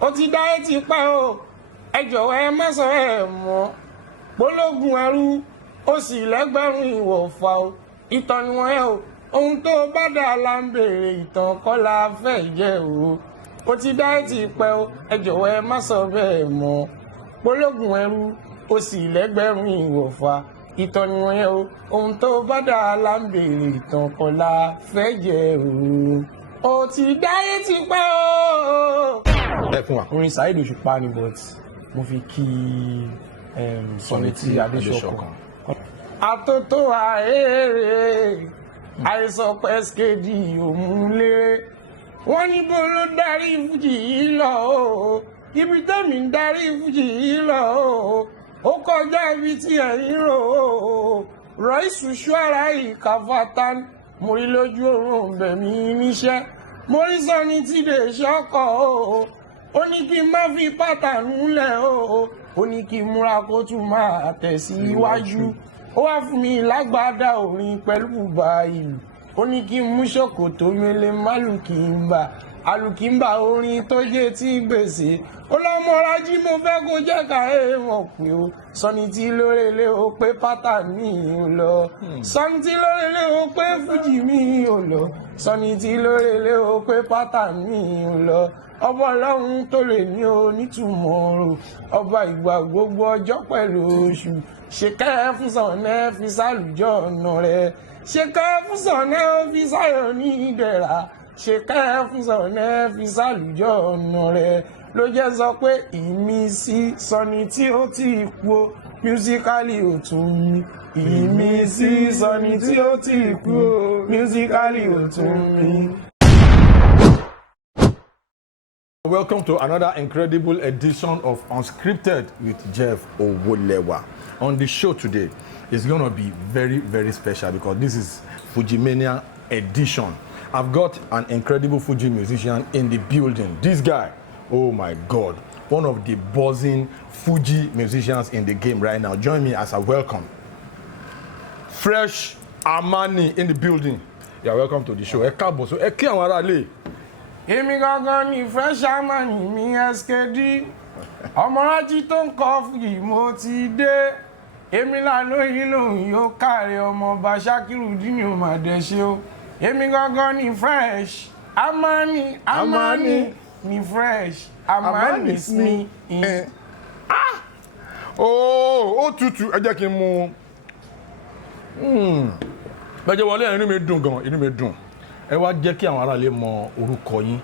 ó ti dáyé ti pẹ́ o ẹ jọ̀wọ́ ẹ má sọ ẹ mọ́ gbólógùn ẹrú ó sì lẹ́gbẹ̀rún ìwọ̀fà o ìtàn ni wọ́n yẹ o ohun tó bá dà la ń béèrè ìtàn kọ́ la fẹ́ jẹ́ o ó ti dáyé ti pẹ́ o ẹ jọ̀wọ́ ẹ má sọ bẹ́ẹ̀ mọ́ gbólógùn ẹrú ó sì lẹ́gbẹ̀rún ìwọ̀fà ìtàn ni wọ́n yẹ o ohun tó bá dà la ń béèrè ìtàn kọ́ la fẹ́ jẹ́ o ó ti dáyé ti pẹ́ o. ẹ fún wa. orin Saheed Òṣùpá ni but mo fi kí Sọ̀nìtì Adéṣọ̀kan. àtótó àèrè àìsàn pẹ́skẹ́dì òmùlérè wọ́n ní bó ló darí Fuji yìí lọ o ibi tẹ́mi ń darí Fuji yìí lọ o ó kọjá ibi tí ẹ̀yìn rò ó rọ́ìsù ṣọ́ra ìkàfàtà mo rí lójú oorun bẹ̀mí níṣẹ́ mo rí Sọ̀nìtì Adéṣọ̀kan o ó ní kí n má fi pátánù lẹ̀ o ó ní kí n múra kó tún máa tẹ̀síwájú ó wá fún mi lágbádá orin pẹ̀lú bùbá ìlú ó ní kí n mú ṣòkòtò mele málùkìmbà alùkìmbà orin tó jẹ́ tí gbèsè ó lọ́mọrají mo fẹ́ kó jẹ́ ká mọ̀ pé o Sọ̀nìtì lórèlé o pé pátánù mi ò lọ Sọ̀nìtì lórèlé o pé Fuji mi ò lọ Sọ̀nìtì lórèlé o pé pátánù mi ò lọ ọba ọlọ́run tó lè ní o nítumọ̀ rò ọba ìgbà gbogbo ọjọ́ pẹ̀lú oṣù ṣèkẹ́ fún Sọ̀nẹ́ fi sálùjọ́ ọ̀nà rẹ̀ ṣèkẹ́ fún Sọ̀nẹ́ ó fi sáyọ̀ ní ìdẹ̀ra ṣèkẹ́ fún Sọ̀nẹ́ fi sálùjọ́ ọ̀nà rẹ̀ ló jẹ́ sọ pé ìmísí Sọ̀nìtì ó ti kú o musically ó tún mí ìmísí Sọ̀nìtì ó ti kú o musically ó tún mí. Welcome to another incredible edition of Unscripted with Jeff Owolewa. On the show today, it's going to be very, very special because this is Fuji Mania edition. I've got an incredible Fuji musician in the building. This guy, oh my God, one of the buzzing Fuji musicians in the game right now. Join me as I welcome Fresh Armani in the building. You are welcome to the show. Ẹ káàbọ̀, so ẹ kí àwọn ará ilé. Èmi gangan ni Fresh Amani mi SKD ọmọrájí tó ń kọ Fuji mo ti dé èmi lálóyìn lòun yóò káre ọmọ ọba Ṣakiru dínì ò mà dẹ̀ ṣe o èmi gangan ni Fresh Amani ni Fresh Amani mi. Ó tutù ẹ jẹ́ kí n mu bẹ́ẹ̀ wọlé inú mi dùn gan, inú mi dùn. Ẹ wá jẹ́ kí àwọn aráalé mọ orúkọ yín,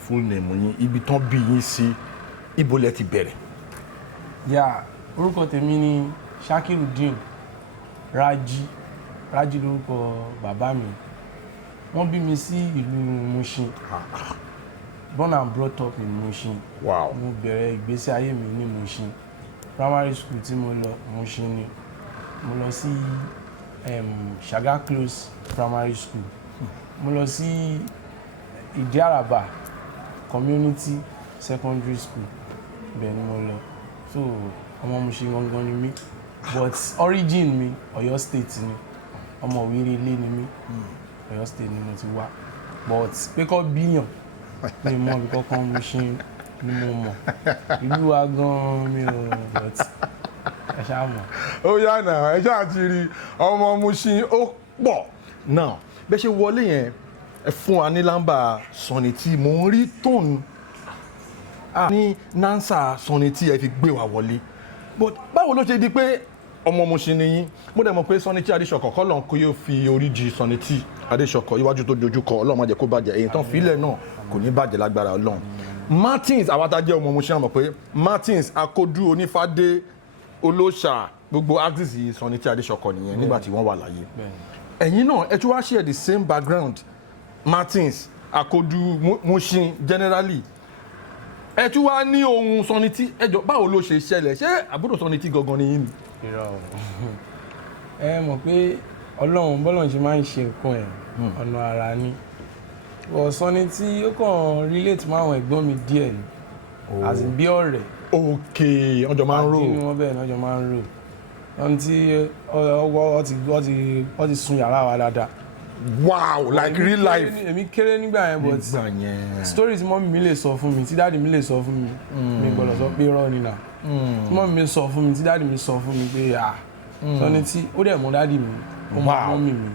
full name yín, ibi tán bí yín sí, ibo lẹ ti bẹ̀rẹ̀. Orúkọ tèmi ni Ṣakiru Dín Rájí lórúkọ bàbá mi. Wọ́n bí mi sí ìlú Mushin. Born and brought up in Mushin. Wow. Mo bẹ̀rẹ̀ ìgbésí ayé mi ní Mushin. Primary school tí mo lọ Mushin ni. Mo lọ sí Shaga Close Primary School. Mo lọ sí Ìdí Àràbà Community Secondary School bẹ́ẹ̀ ni mo lọ so ọmọ Mushin gangan ni mí but origin mi Ọ̀yọ́ State ni ọmọ Òwèrè ilé ni mí Ọ̀yọ́ State ni mo ti wá but pé kọ́ bíyàn mi mọ̀ bí kọ́kọ́ Mushin ni mo mọ̀ ìlú wa gan mi ò but ẹ ṣáà mọ̀. Ó yá náà ẹ ṣáà ti rí ọmọ Mushin ó pọ̀ náà bẹ́ẹ̀ ṣe wọlé yẹn ẹ fún wa ní lámbà Sọ̀nìtì mò ń rí tóun ní nánsà Sọ̀nìtì ẹ fi gbé wa wọlé but báwo ló ṣe di pé ọmọ Mushin ni yín mo dẹ̀ mọ̀ pé Sọ̀nìtì Adéṣọ̀kan kọ́ lọ́n kó yóò fi orí jì Sọ̀nìtì Adéṣọ̀kan iwájú tó dojú kọ Ọlọ́run má jẹ́ kó bàjẹ́ èyí tán fílẹ̀ náà kò ní bàjẹ́ lágbára Ọlọ́run. Martins àwọn atajẹ́ ọmọ Mushin mọ̀ pé Martins Akodu Onífádé Olóṣà gbogbo axis yìí Sọ̀nìtì Adéṣọ̀kan nìyẹn nígbà tí wọ́n wà láyé. Ẹ̀yin náà ẹ tún wá share the same background Martins Akodu Mushin generally ẹ tún wá ní ohun Sọ̀nìtì ẹjọ́ báwo ló ṣe ṣẹlẹ̀ ṣé àbúrò Sọ̀nìtì gangan ni yín ni. Ẹ mọ̀ pé Ọlọ́run bọ́lọ́run ṣe máa ń ṣe nǹkan ẹ̀ ọ̀nà ara ni Sọ̀nìtì ó kàn relate mọ́ àwọn ẹ̀gbọ́n mi díẹ̀ ni as in bí ọ̀rẹ́. ok ọjọ́ máa ń rò. àdínní wọn bẹ́ẹ̀ ni ọjọ́ máa ń rò wọ́n ti sun yàrá wa dáadáa wow like real life. èmi kéré nígbà yẹn but stories mọ́mì mi lè sọ fún mi tí dáàdì mi lè sọ fún mi mi gbọ́dọ̀ sọ pé irọ́ ni nà tí mọ́mì mi sọ fún mi tí dáàdì mi sọ fún mi pé Sunny tí ó dẹ̀ mọ dáàdì mi ó mọ mọ́mì mi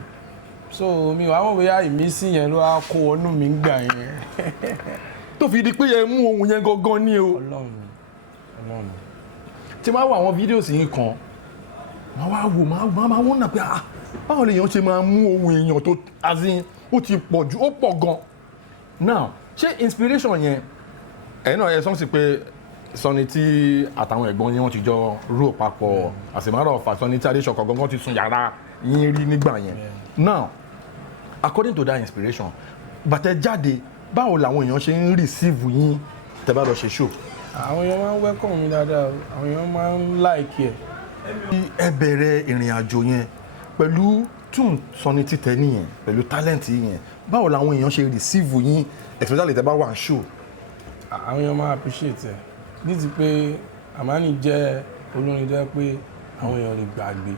so mi wàá mọ̀ bóyá ìmísí yẹn ló wá kó wọnú mi gbà yẹn. tó fi di pé yẹn mú ohun yẹn gangan ní o. Ọlọ́run tí máa wo àwọn fídíòsì yìí kan máa wọ́n náà pé báwo lèèyàn ṣe máa mú ohun èèyàn tó azin ó ti pọ̀ jù ó pọ̀ gan. now ṣé inspiration yẹn ẹ̀yin náà ẹ sọ́n sí pé Sunny tí àtàwọn ẹ̀gbọ́n yẹn wọ́n ti jọ rò papọ̀ as a matter of fact Sunny tí Adesokan gangan ti sun yàrá yín rí nígbà yẹn. now according to that inspiration bàtẹ́ jáde báwo làwọn èèyàn ṣe ń receive yín tẹ́ bá lọ ṣe show. àwọn èèyàn máa ń welcome mi dáadáa àwọn èèyàn máa ń like ẹ̀. ẹ bẹ̀rẹ̀ ìrìn àjò yẹn pẹ̀lú tún Sunny títẹ nìyẹn pẹ̀lú talent yẹn báwo làwọn èèyàn ṣe receive yín especially tẹ́ bá wà show. àwọn èèyàn máa appreciate ẹ̀ ní ti pé Amani jẹ́ olórin jẹ́ pé àwọn èèyàn lè gbàgbé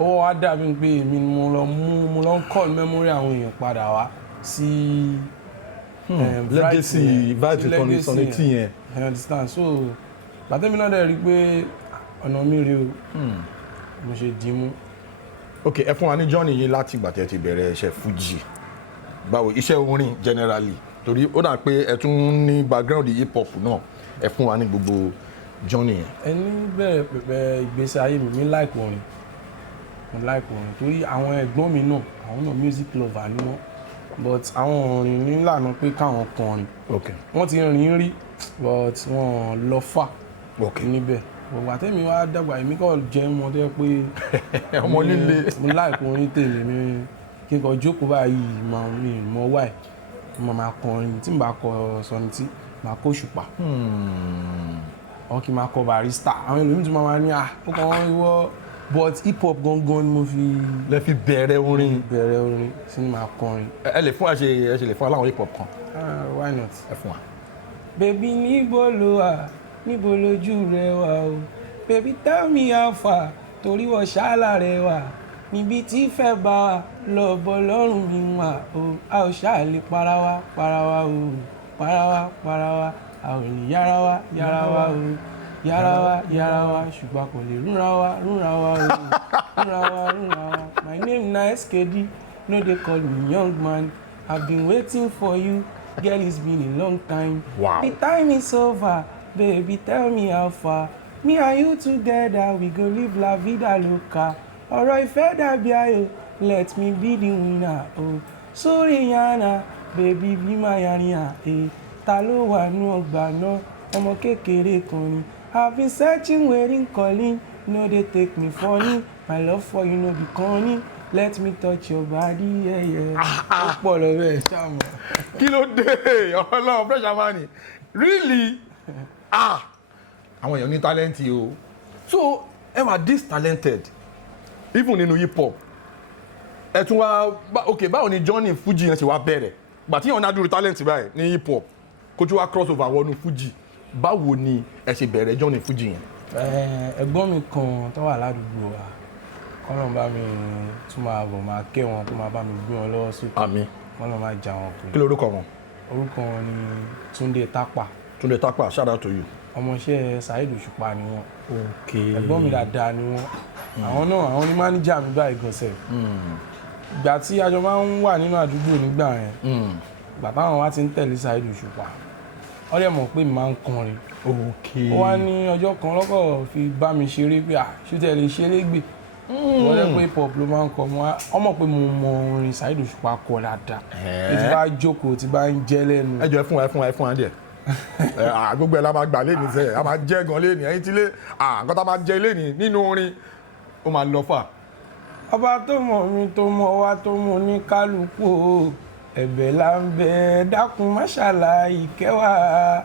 ó wá dàbí pé èmi mo lọ ń call memory àwọn èèyàn padà wá sí legacy vibe Sunny tí yẹn. I understand so bàtẹ́mi náà dẹ̀ rí i pé ọ̀nà mi rí o mo ṣe dì í mú. ok ẹ fún wa ní journey yín láti ìgbà tí ẹ ti bẹ̀rẹ̀ iṣẹ́ Fuji báwo iṣẹ́ orin generally torí ó dà pé ẹ tún ní background hip hop náà ẹ fún wa ní gbogbo journey yẹn. ẹni bẹ̀rẹ̀ pẹ̀pẹ̀ ìgbésí ayé mi like orin torí àwọn ẹ̀gbọ́n mi náà àwọn náà music lover ni wọ́n but àwọn orin nílànà pé káwọn kọrin wọ́n ti rìn rí but wọ́n lọ fà níbẹ̀ gbogbo àtẹ́mi wá dàgbà èmi kò jẹ́ ọmọdé pé ọmọ líle mo like orin tèmi mi kí n kò jókòó báyìí mọ wáì mo máa kọrin tí n bá kọ Sunny tí máa kó Òṣùpá wọn kì í máa kọ Barrister àwọn ẹlòmíì tún máa ní ó kàn wọ́n wọ́ but hip hop gangan ni mo fi lè fi bẹ̀rẹ̀ orin sí ni máa kọrin. ẹ lè fún ẹ ṣe lè fún aláwọ̀ hip hop kan. why not. ẹ fún wa. bèbí níbo ló wà níbo lójú rẹ wà o bèbí tell me how far torí wọ́n ṣáàlà rẹ wà níbi tí fẹ́ bá wa lọ́bọ̀ lọ́rùn mi wà o a ò ṣáàlè para wa o para wa a ò lè yára wa o yára wa ṣùgbọ́n kò lè rúnra wa o my name na SKD no dey call me young man I've been waiting for you girl it's been a long time. Wow. The time is over baby tell me how far me and you together we go live la vida loca ọ̀rọ̀ ìfẹ́ dàbí ayò let me be the winner o sórí yàrá baby bí máa yàrin ta ló wà nú ọgbà náà ọmọ kékeré kan ni. I've been searching, waiting, calling. No, they take me funny. My love for you, no be corny. Let me touch your body, yeah. Ó pọ̀ lọ bẹ́ẹ̀ ṣáàmù. Kí ló dé? Ọlọ́run fresh Amani. Really? Àwọn èèyàn ní talent o. So, ẹ wà this talented. Even nínú hip hop. Ẹ tún wá báwo ni journey Fuji yẹn ṣe wá bẹ̀rẹ̀? Gbà tí yàn náà dúró talent báyìí ní hip hop. Kó tún wá cross over wọnú Fuji. Báwo ni ẹ ṣe bẹ̀rẹ̀ journey Fuji yẹn? Ẹ̀gbọ́n mi kan tó wà ládùúgbò wa kọ́nà bá mi tún máa bọ̀ máa kẹ́ wọn kó máa bá mi gbé wọn lọ́wọ́ sókè. Àmín. Kọ́nà máa jà wọn pé. Kí lorúkọ wọn? Orúkọ wọn ni Túndé Tápà. Túndé Tápà, shout out to you. Ọmọọṣẹ́ Saheed Osupa'S ni wọ́n. Okay. Ẹ̀gbọ́n mi dáadáa ni wọ́n. Àwọn náà àwọn ni máníjà mi báyìí gọ̀ọ́sẹ̀. Ìgbà tí àjọ máa ń wà nínú àdúgbò nígbà yẹn. Ìgbà táwọn wá ti ń tẹ̀lé Saheed Osupa'S. Wọ́n dẹ̀ mọ̀ pé mi máa ń kọrin. Okay. Ó wá ní ọjọ́ kan lọ́kọ̀ fi bá mi ṣeré pé ṣútẹ̀ lè ṣeré gbè. Wọ́n lẹ́ pé hip hop ló máa ń kọ ọmọ pé mo mọ orin Saheed Osupa'S kọ dáadáa. Tí bá jókòó tí bá ń jẹ́ lẹ́nu. Ẹ jọ ẹ fún wa díẹ̀. Gbogbo ẹ̀ la máa gbà lẹ́nu sẹ́yìn a máa jẹ́ gan lẹ́nu ẹ̀yìn tí nǹkan tá a máa jẹ lẹ́nu nínú orin ó máa lọ fà. Ọba tó mọ̀ mi tó mọ̀ wá tó mọ̀ ní kálukú o ẹ̀bẹ̀ là ń bẹ dákun má ṣàlàyé ìkẹwàá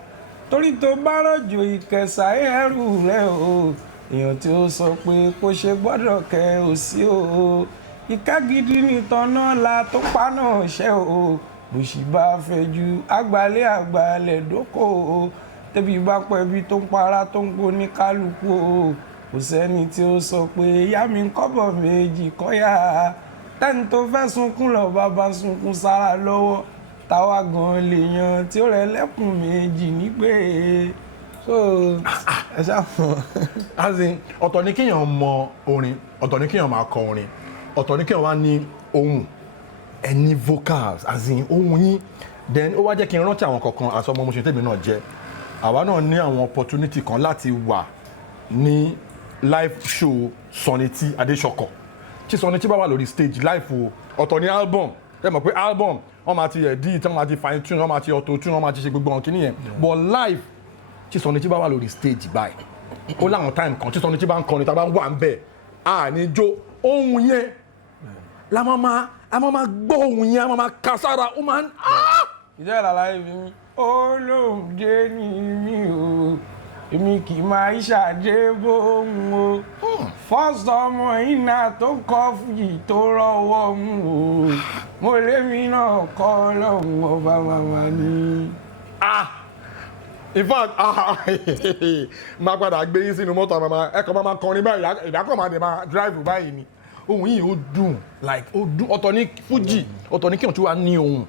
torí tó bá rọ̀jò ìkẹsà ẹrù rẹ o èèyàn tí ó sọ pé kó ṣe gbọ́dọ̀ kẹ ò sí o ìka gidi nìtọ́nà la tó paná ṣẹ́ o bùsì bá fẹjú àgbálẹ̀ dóko o tẹ́bí bá pẹ́bí tó ń para tó ń po ní kálukú o kò sẹ́ni tí ó sọ pé yá mi kọ́bọ̀ méjì kọ́yà tẹ́ni tó fẹ́ sunkún lọ bàbá sunkún sára lọ́wọ́ táwa gan lè yan tí ó rẹ̀ lẹ́kùn méjì nígbè so ẹ ṣàfihàn. as in ọ̀tọ̀ ni kéèyàn mọ orin ọ̀tọ̀ ni kéèyàn máa kọ orin ọ̀tọ̀ ni kéèyàn wá ní ohùn ẹni vocals as in ohùn yín then ó wá jẹ́ kí n rántí àwọn kankan àti ọmọ Mushin tèmi náà jẹ́ àwa náà ní àwọn opportunity kan láti wà ní live show Sunny T Adesokan tí Sunny T bá wà lórí stage live o ọ̀tọ̀ ni album ẹ mọ̀ pé album wọ́n máa ti edit wọ́n máa ti fine tune wọ́n máa ti auto tune wọ́n máa ti ṣe gbogbo ọ̀hún kìíní yẹn but live tí Sunny T bá wà lórí stage báyìí ó láwọn time kan tí Sunny T bá ń kọrin tá a bá wà ń bẹ̀ àníjó ohun yẹn la máa gbọ́ ohun yẹn a máa kà sára ó máa ń. ìjẹ́ ìlàláyé mi olóòjé ni mi ò èmi kì í máa ṣàdé bóun o first ọmọ iná tó kọ́ Fuji tó rọ́wọ́ mú o mo lémi náà kọ́ lọ́hùn ọba màmá ni. In fact máa padà gbé yín sínú mọ́tò àmàmà ẹ̀kọ́ máa kọrin báyìí ìdákọ̀ máa dé máa drive báyìí ni ohun yìí ó dùn like ó dùn ọ̀tọ̀ ní Fuji ọ̀tọ̀ ní kí wọ́n ti wá ní ohun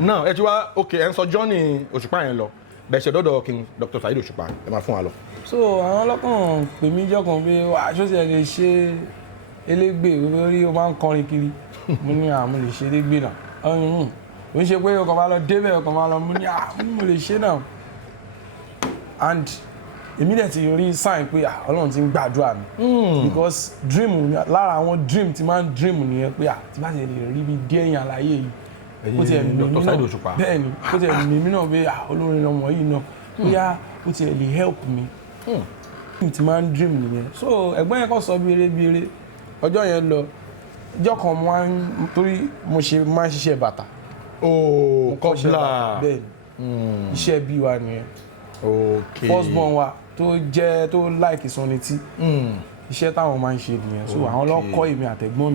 náà ẹ ti wá ok ẹ ń sọ journey Òṣùpá yẹn lọ bẹ́ẹ̀ ṣe dọ́dọ̀ King Dr.Saheed Òṣùpá ẹ máa fún wa lọ. so àwọn ọlọ́kàn pè mí jọ́kan pé aṣọ ti ẹ̀ lè ṣe elégbè lórí o máa ń kọrin kiri mo ní àmú lè ṣe elégbè náà ó ń ṣe pé ọkọ̀ máa lọ débẹ̀ ọkọ̀ máa lọ mo ní àmú lè ṣe náà and èmi dẹ̀ ti rí sign pé Ọlọ́run ti ń gbàdúrà mi because dream lára àwọn dream ti máa ń dream nìyẹn pé tí bá ti lè rí bí díẹ̀ yẹn àlàyé yìí ó ti ẹ̀ mímí náà bẹ́ẹ̀ ni ó ti ẹ̀ mímí náà pé olórin ọmọ yìí náà bóyá ó ti ẹ̀ lè help me ti máa ń dream nìyẹn so ẹ̀gbọ́n yẹn kọ́ sọ bèrè ọjọ́ yẹn lọ ọjọ́ kan mo máa ń torí mo máa ń ṣiṣẹ́ bàtà kọ́bla bẹ́ẹ̀ ni iṣẹ́ bí wa nìyẹn okay first born wa tó like Sunny T iṣẹ́ táwọn máa ń ṣe nìyẹn so àwọn lọ́kọ́ èmi àtẹ̀gbọ́n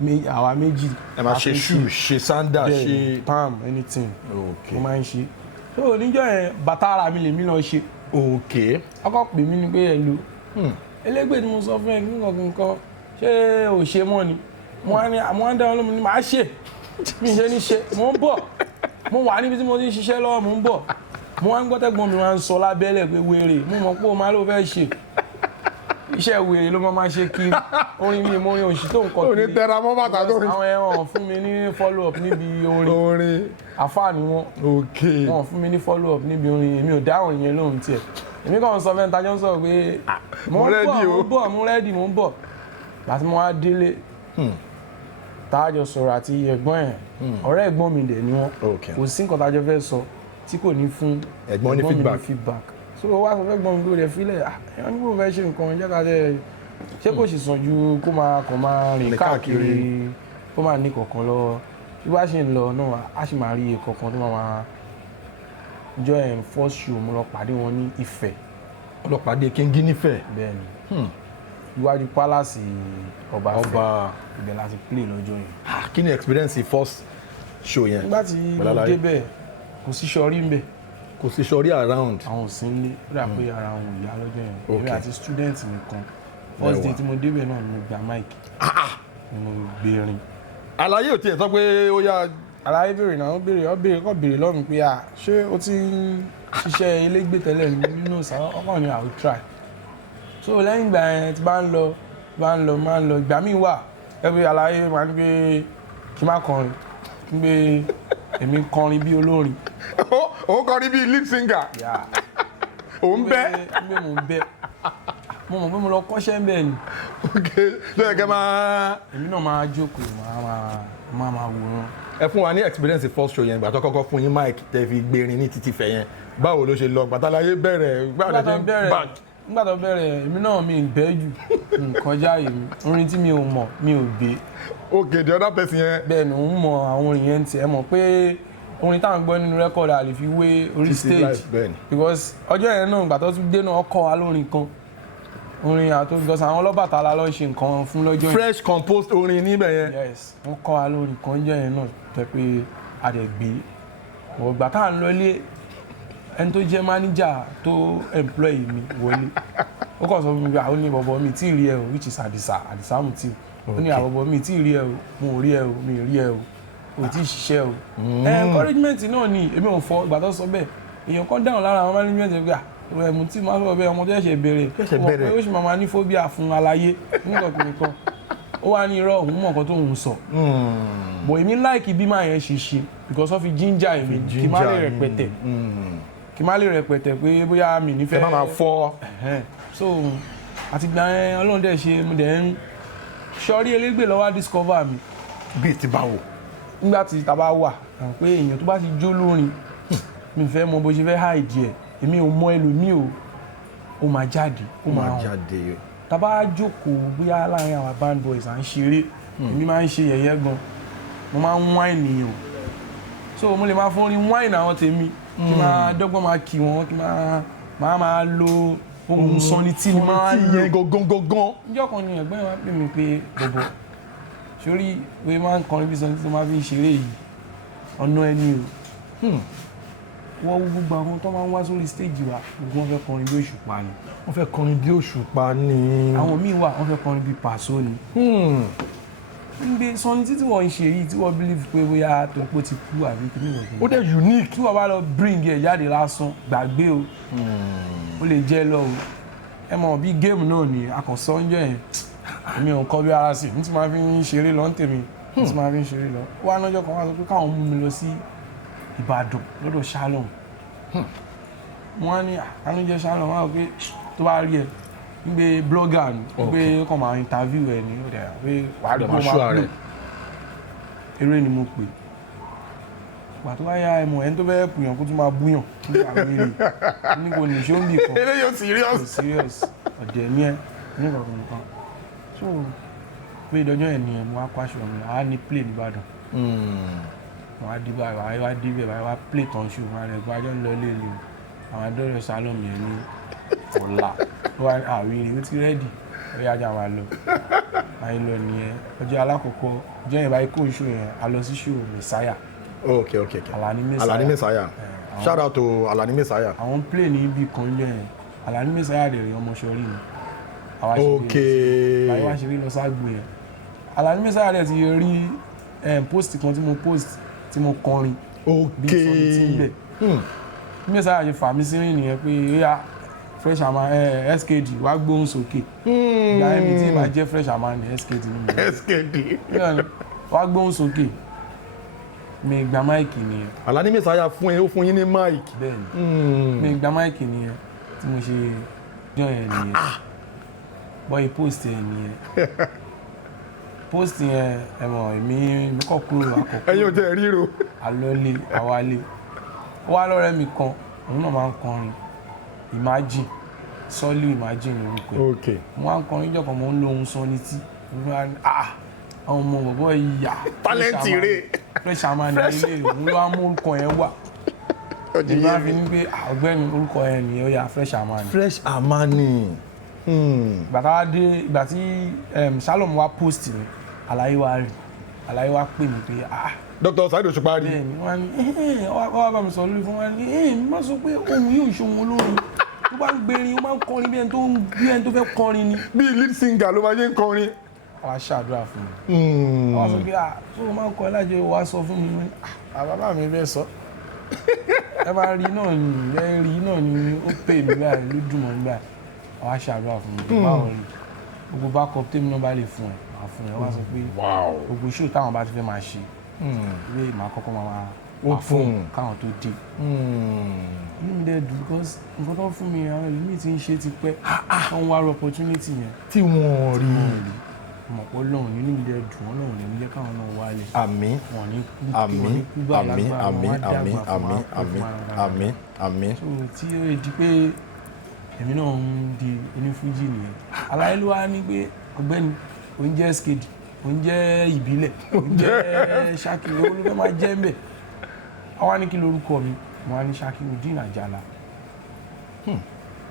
mi àwa méjì ẹ máa ṣe shoe ṣe sandal ṣe palm anything mo máa ń ṣe so níjọ́ yẹn bàtà ara mi lèmi lọ ṣe ọkọ pè mí ni pé ẹ lo elégbè ni mo sọ fún ẹ kí nǹkan ṣé ò ṣe mọ́ ni mo wá ń dá ọlọ́mọ ni màá ṣe mi ṣe ní ṣe mo ń bọ̀ mo wà níbi tí mo ti ń ṣiṣẹ́ lọ́wọ́ mo ń bọ̀ mo wá ń gbọ́tẹ́gbọ́n mi wá ń sọ lábẹ́lẹ̀ pé wèrè mo mọ̀ pé o máa ló fẹ́ ṣe iṣẹ́ wèrè ló máa ṣe kiri orin mi mo rin òṣì tó ń kọ kiri òní tẹra mọ́ bàtà tó rí àwọn ẹ̀wọ̀n fún mi ní follow up níbi orin àfáà ni wọ́n fún mi ní follow up níbi orin èmi ò dáhùn yẹn lóhùn tiẹ̀ èmi kàn sọ fẹ́ntà jọ́ sọ pé mo ń bọ̀ láti mo wá délé táàjọ sọ̀rọ̀ àti ẹ̀gbọ́n ẹ̀ ọ̀rẹ́ ẹ̀gbọ́n mi dẹ̀ ni wọ́n kò sí nǹkan tájọ fẹ́ sọ tí kò ní fún ẹ̀gbọ́n ní feedback so wá sọ fẹ́ gbọ́n mi lórí ẹ̀ fílẹ̀ ẹ̀yàn nígbò fẹ́ ṣe nǹkan jẹ́ ká jẹ́ ṣé kò sì sàn ju kó máa rìn káàkiri kó máa ní kọ̀ọ̀kan lọ bí wá ṣe ń lọ náà á sì máa rí iye kọ̀ọ̀kan tó máa jọ ẹ̀ first show mo lọ pàdé wọn ní Ifẹ̀. lọ pàdé Kengi nífẹ̀ẹ́. bẹ́ẹ̀ni iwájú pálásì ọba ibẹ̀ láti play lọ́jọ́ yẹn. kí ni experience first show yẹn. nígbà tí mo débẹ̀ kò sí sọrí ń bẹ̀. kò sí sọrí around. àwọn ò sí ń lé ó dà pé ara wọn ò yá lọ́jọ́ yẹn èmi àti student nìkan first day tí mo débẹ̀ náà ni mo gba mic ni mo gbé rin. àlàyé ò tiẹ̀ sọ pé ó yá. àlàyé béèrè náà ó béèrè lọ́rùn pé ṣé o ti ń ṣiṣẹ́ elégbé tẹ́lẹ̀ nínú ọkàn ni I will try. so lẹ́yìn ìgbà yẹn tí bá ń lọ ìgbà míì wà ẹbí àlàyé máa ń gbé kí n má kọrin kí n gbé èmi kọrin bí olórin. ó kọrin bí lead singer. ò ń bẹ́. mo ń bẹ́ mo mọ̀ pé mo lọ kọ́ṣẹ́ ń bẹ̀ ni. ok ṣé ẹ kẹ́ máa. èmi náà máa jókòó máa wòran. ẹ fún wa ní experience first show yẹn ìgbà tó kọ́kọ́ fún yín mic tẹ́ fi gbérin ní títí fẹ̀ yẹn báwo ló ṣe lọ gbàtàláyé bẹ̀rẹ̀ nígbà tó bẹ̀rẹ̀ èmi náà mi ń bẹ́ jù nǹkan jáde mi orin tí mi ò mọ̀ mi ò gbé. ok the other person yẹn. bẹ́ẹ̀ ni òun mọ àwọn orin yẹn ti ẹ mọ̀ pé orin táwọn gbọ́ nínú rẹ́kọ̀dù àlè fi wé orí stage because ọjọ́ yẹn náà ìgbà tó tún dé náà kọ́ wa lórin kan orin àtògọ́sà àwọn ọlọ́bàtálá ló ṣe nǹkan fún lọ́jọ́ yẹn. fresh composed orin níbẹ̀ yẹn. yes wọ́n kọ́ wa lórin kan jẹ́ yẹn náà tẹ́ pé a dẹ̀ gbé ọ̀gbà tá à ń lọlé ẹni tó jẹ́ máníjà tó employ mi wọlé ó kàn sọ fún mi pé àwọn oníbọ̀bọ̀ mi tí ì rí ẹ o which is Àdìsá Mutiu ó ní àbọ̀bọ̀ mi tí ì rí ẹ o mo ò rí ẹ o mi ì rí ẹ o kò tí ì ṣiṣẹ́ o encouragement náà ni èmi ò fọ ìgbà tó sọ bẹ́ẹ̀ èèyàn kan dáhùn lára àwọn management ẹ̀ gbà ẹ̀mú tí máa sọ bẹ́ẹ̀ ọmọ tó ṣẹ̀ṣẹ̀ bẹ̀rẹ̀ ọmọ pé ó sì máa ní phobia fún aláyé nǹkan kìnìkan ó wá ní irọ́ òun mọ̀ nǹkan tó ń sọ bọ̀ èmi láìkì bí máa yẹn ṣe ṣe because wọ́n fi ginger èmi kì má lè rẹpẹtẹ pé bóyá mi nífẹ̀ẹ́ ẹ má máa fọ́ so àti gbà yẹn ọlọ́run dẹ̀ ṣe mo dẹ̀ ń sọrí elégbè lọ́wọ́ discover mi. bíi ti báwo. nígbà tí ta bá wà pé èèyàn tó bá ti jó lórin mi fẹ́ mọ bó ṣe fẹ́ hide ẹ̀ èmi ò mọ ẹlòmíì o ó máa jáde ó máa hàn ta bá jókòó bóyá láàrin àwọn band boys à ń ṣeré èmi máa ń ṣe yẹ̀yẹ́ gan mo máa ń wáìnì o so mo lè máa fún orin wáìnì àwọn tèmi kí máa dọ́gbọ́n máa kì wọ́n kí máa lo ohun sọni tí mo máa ń yẹn gangan. níjọ́ kan ni ẹ̀gbọ́n wa pè mí pé bọ̀bọ̀ sórí pé máa ń kọrin bí sọni tí mo máa fi ń ṣeré yìí ọ̀nà ẹni o wọ́n gbogbo àwọn tó máa ń wá sórí stage wa gbogbo wọn fẹ́ kọrin bí Òṣùpá ni. wọ́n fẹ́ kọrin bí Òṣùpá ni. àwọn míì wà wọ́n fẹ́ kọrin bí Pàṣọ ni. níbi sọni títí wọ́n ń ṣe yìí tí wọ́n believe pé bóyá tó pé ti kú àbí kí ni wọ́n. ó dẹ̀ unique. tí wọ́n bá lọ bring ẹ̀ jáde lásán gbàgbé o ó lè jẹ́ lọ o ẹ mọ̀ bí géèmù náà ni akọ̀sọ́ ń jẹ́ yẹn èmi ò kọ́ bí ara sí ní tí máa fi ń ṣeré lọ ń tèmi ní tí máa fi ń ṣeré lọ wá lọ́jọ́ kan wá sọ pé káwọn mú mi lọ sí Ìbàdàn lọ́dọ̀ Shalom wọ́n á ní àánújẹ́ Shalom wá pé tó bá rí ẹ gbé blogger ni gbé kàn máa interview ẹ ní ọ̀dẹ̀ pé wàá rí bó máa pè eré ni mo pè gbà tó bá yá ẹmọ ẹni tó fẹ́ pùyàn kó tún máa búyàn nígbà wíìrì ní kò ní ṣó ń bì kan eléyìí serious ọ̀dẹ̀ ní ẹ nígbà kan so pé ìdọ́jọ́ ẹ̀ ni mo wá pàṣọ mi àá ní play nìbàdàn wọ́n á dé báyìí wá dé bẹ́ẹ̀ wá play tán ṣù wọn rẹ̀ gbọ́ ajọ́ ń lọ léèlé o àwọn adọ́rẹ̀ Shalom yẹn ní ọ̀la wọ́n á àwìrì ó ti rẹ́dì ó yá ajá wa lọ àyè lọ nìyẹn ọjọ́ alákọ̀ọ́kọ́ ọjọ́ yẹn báyìí kó ṣù yẹn a lọ sí ṣù Messiah. Okay. Alani Messiah. Shout out to Alani Messiah. àwọn play ní ibi kan yẹn Alani Messiah dẹ̀ rí ọmọ sọrí ni. Okay. báyìí wá ṣe rí lọ ságbo yẹn Alani Messiah dẹ̀ ti rí post kan tí mo post tí mo kọrin. bí sọni tí ń bẹ̀. Messiah ṣe fà mí sí rìn nìyẹn pé yíyá Fresh Amani SKD wá gbóhùn sókè. ìyá ẹni tí ìbá jẹ́ Fresh Amani SKD nínú. SKD. wá gbóhùn sókè. mi gba máìkì nìyẹn. Alani Messiah ó fún yín ní máìkì. bẹ́ẹ̀ni mi gba máìkì nìyẹn tí mo ṣe jọ yẹn nìyẹn bọ́yì post yẹn nìyẹn post yẹn ẹ mọ̀ èmi kọ́ kúrò àkọ́kọ́. ẹ̀yin ò tẹ́ ríro. alọ́lé àwálé ó wá lọ́rẹ́ mi kan òun náà máa ń kọrin Imagine Sọ́lí Imagine lórúkọ ẹ̀. Okay. mo máa ń kọrin ìjọkọ̀ mo ń lo ohun sọ létí àwọn ọmọ bọ̀bọ̀ ìyá tálẹ́ǹtì rẹ̀ Fresh Amani ilé òun ló wá mú orúkọ yẹn wà èmi máa fi ní pé ọ̀gbẹ́ni orúkọ yẹn nìyẹn ó yà Fresh Amani. Fresh Amani. ìgbà tí Shalom wá post mi àlàyé wa pè mí pé Dr.Saheed Osupa'S. bẹ́ẹ̀ni wọ́n ní wọ́n bá mi sọ lórí fún wọn ní má sọ pé ohun yóò ṣe ohun olórin tó bá ń gbèrin ó máa ń kọrin bí ẹni tó fẹ́ kọrin ni. bí lead singer ló máa ń kọrin. àwa ṣàdúrà fún mi. àwọn sọ pé tó o máa ń kọ ẹ lájẹ wàá sọ fún mi bàbá mi bẹ́ẹ̀ sọ ẹ máa rí náà ni ẹ rí náà ni ó pè mí báyìí ló dùn mọ́ nígbà àwa ṣàdúrà fún mi báwo rí gbogbo backup tèmi náà bá lè fún ẹ wà fún ẹ wá sọ pé gbogbo iṣẹ́ táwọn bá ti fẹ́ máa ṣe ilé ìmọ̀ àkọ́kọ́ máa wà fún káwọn tó dé inú mi dẹ̀ dùn because nǹkan tó fún mi àwọn ìlú mi ti ń ṣe ti pẹ́ wọ́n wá rí opportunity yẹn tí wọ́n rí mọ̀ pé Ọlọ́run nínú mi dẹ̀ dùn Ọlọ́run lè ní jẹ́ káwọn náà wálé. àmín àmín. so tí ó yẹ di pé èmi náà ń di oní Fuji nìyẹn aláyé ló wá ní pé ọ̀gbẹ́ni oúnjẹ skedi oúnjẹ ìbílẹ̀ oúnjẹ Ṣakí owó ló fẹ́ máa jẹ́ ń bẹ̀ àwa ní kí lorúkọ mi mo wá ní Ṣakirudeen Àjàlá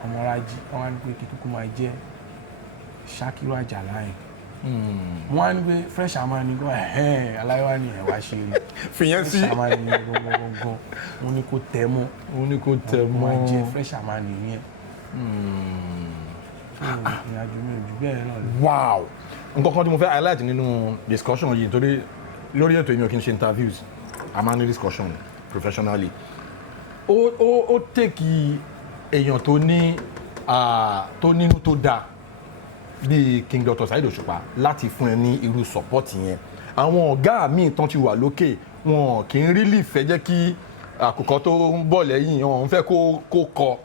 ọmọlájí àwa ní pé kí kúkú máa jẹ́ Ṣakiru Àjàlá yẹn wọ́n á ní pé Fresh Amani gan aláìwá ni ẹ̀wá ṣe rí fìyẹn sí Fresh Amani ní gbọ̀ngbọ̀ngbọ̀n mo ní kó tẹ̀ mọ́ mo máa jẹ́ Fresh Amani yẹn ìrìnàjò mi ò jù bẹ́ẹ̀ náà lọ. Wow. nǹkan kan tí mo fẹ́ highlight nínú discussion yìí nítorí lórí ètò èmi ò kí n ṣe interviews a máa ní discussion professionally ó tèkì èèyàn tó nínú tó dáa bíi King Dr.Saheed Osupa láti fún ẹ ní irú support yẹn àwọn ọ̀gá míì tán ti wà lókè wọn kì í really fẹ́ jẹ́ kí àkùkọ tó ń bọ̀ lẹ́yìn wọn fẹ́ kó kọ